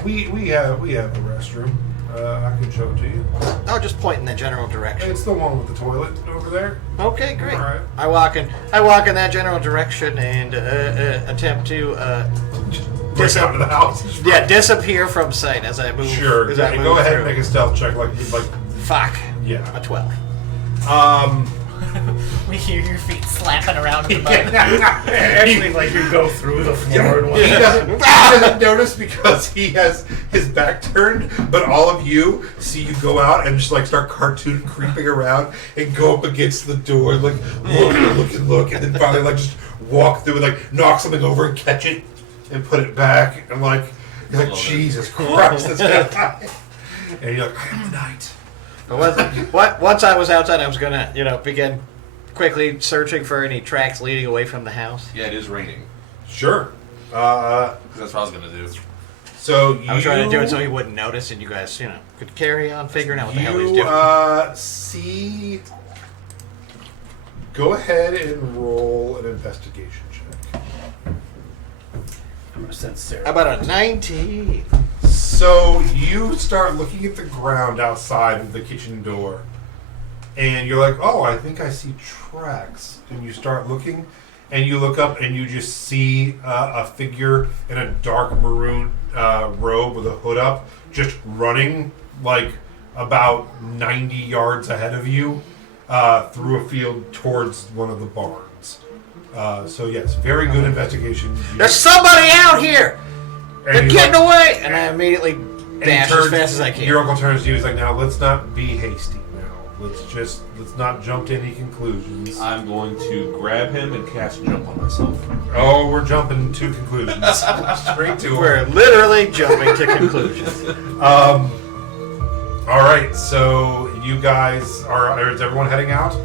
We have a restroom. I can show it to you. Oh, just point in the general direction. It's the one with the toilet over there. Okay, great. All right. I walk in that general direction and attempt to Break out of the house. disappear from sight as I move. Sure. As I Go move ahead and through. make a stealth check. Like Fuck. yeah. A 12. We hear your feet slapping around in the mud. Actually, like you go through the floor and He whatnot. doesn't notice because he has his back turned, but all of you see you go out and just like start cartoon creeping around and go up against the door, like look, and then finally like just walk through and like knock something over and catch it and put it back, and you're like Jesus Christ, this guy. And you're like, I am the night. Once I was outside, I was gonna, begin quickly searching for any tracks leading away from the house. Yeah, it is raining. Sure. 'Cause that's what I was gonna do. So I was trying to do it so he wouldn't notice, and you guys, could carry on figuring out what the hell he's doing. See. Go ahead and roll an investigation check. I'm gonna send Sarah. How about a 19? So you start looking at the ground outside of the kitchen door, and you're like, "Oh, I think I see tracks." And you start looking, and you look up, and you just see a figure in a dark maroon robe with a hood up, just running like about 90 yards ahead of you through a field towards one of the barns. So yes, very good investigation. There's somebody out here! And They're he's getting like- away! And I immediately and he dash as turns- fast as I can. Your uncle turns to you. He's like, "Now let's not be hasty. Now let's not jump to any conclusions." I'm going to grab him and cast jump on myself. Oh, we're jumping to conclusions. Straight to We're literally jumping to conclusions. All right, so you guys is everyone heading out?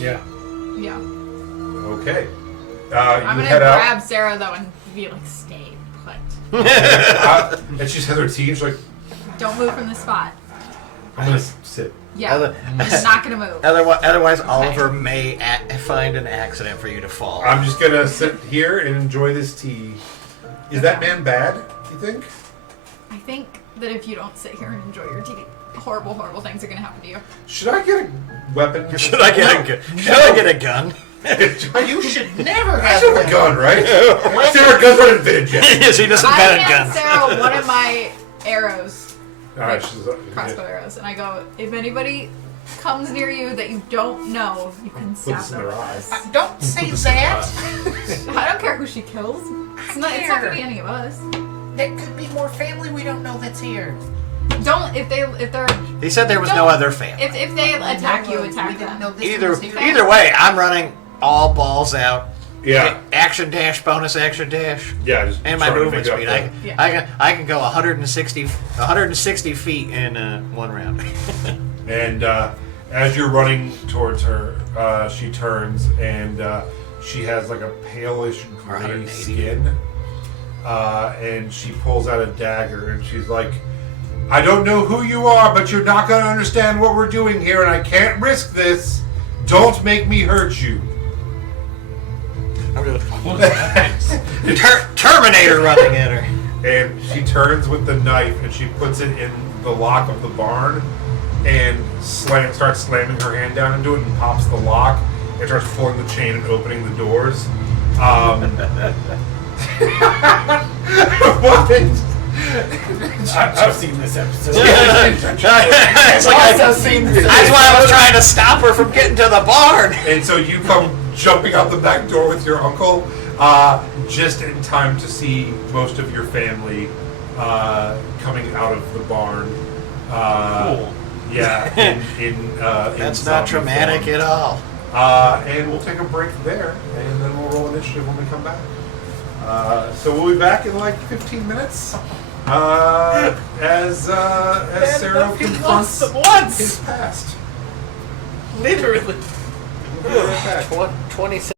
Yeah. Yeah. Okay. I'm You gonna head grab out, Sarah though and be like, stay put. and she has her tea. She's like, Don't move from the spot. "I'm gonna sit." Yeah. Other- I'm just not gonna move. Otherwise, Oliver may find an accident for you to fall. I'm just gonna sit here and enjoy this tea. Is that man bad? You think? I think that if you don't sit here and enjoy your tea, horrible, horrible things are gonna happen to you. Should I get a weapon? Should I get a gun? Should I get a gun? You should never I have should have a gun, right? Sarah, guns weren't invented yet. Yes, he doesn't I bet on hand guns. Sarah one of my arrows, Alright, she's crossbow arrows, and I go, if anybody comes near you that you don't know, you can Put stab this in them their with eyes. this. Don't say that. I don't care who she kills. It's not gonna be any of us. There could be more family we don't know that's here. Don't if they're He said there was no other family. if they attack you, We attack didn't know them. this Either was here. either way, I'm running all balls out. Yeah. Action dash, bonus action dash, Yeah, just and my trying to movement make up speed. the- Yeah. I can go 160 feet in one round. And as you're running towards her, she turns and she has like a palish gray 180. skin. And she pulls out a dagger and she's like, "I don't know who you are, but you're not going to understand what we're doing here, and I can't risk this. Don't make me hurt you." I'm just Terminator running at her. And she turns with the knife and she puts it in the lock of the barn and starts slamming her hand down into it and pops the lock and starts pulling the chain and opening the doors. What? I've seen this episode. It's like also seen this. that's why I was trying to stop her from getting to the barn. And so you come jumping out the back door with your uncle, just in time to see most of your family coming out of the barn. Cool. Yeah, in That's in not zombie traumatic form. at all. And we'll take a break there, and then we'll roll initiative when we come back. So we'll be back in like 15 minutes. As Sarah confronts his past. Literally. We'll be right back. 26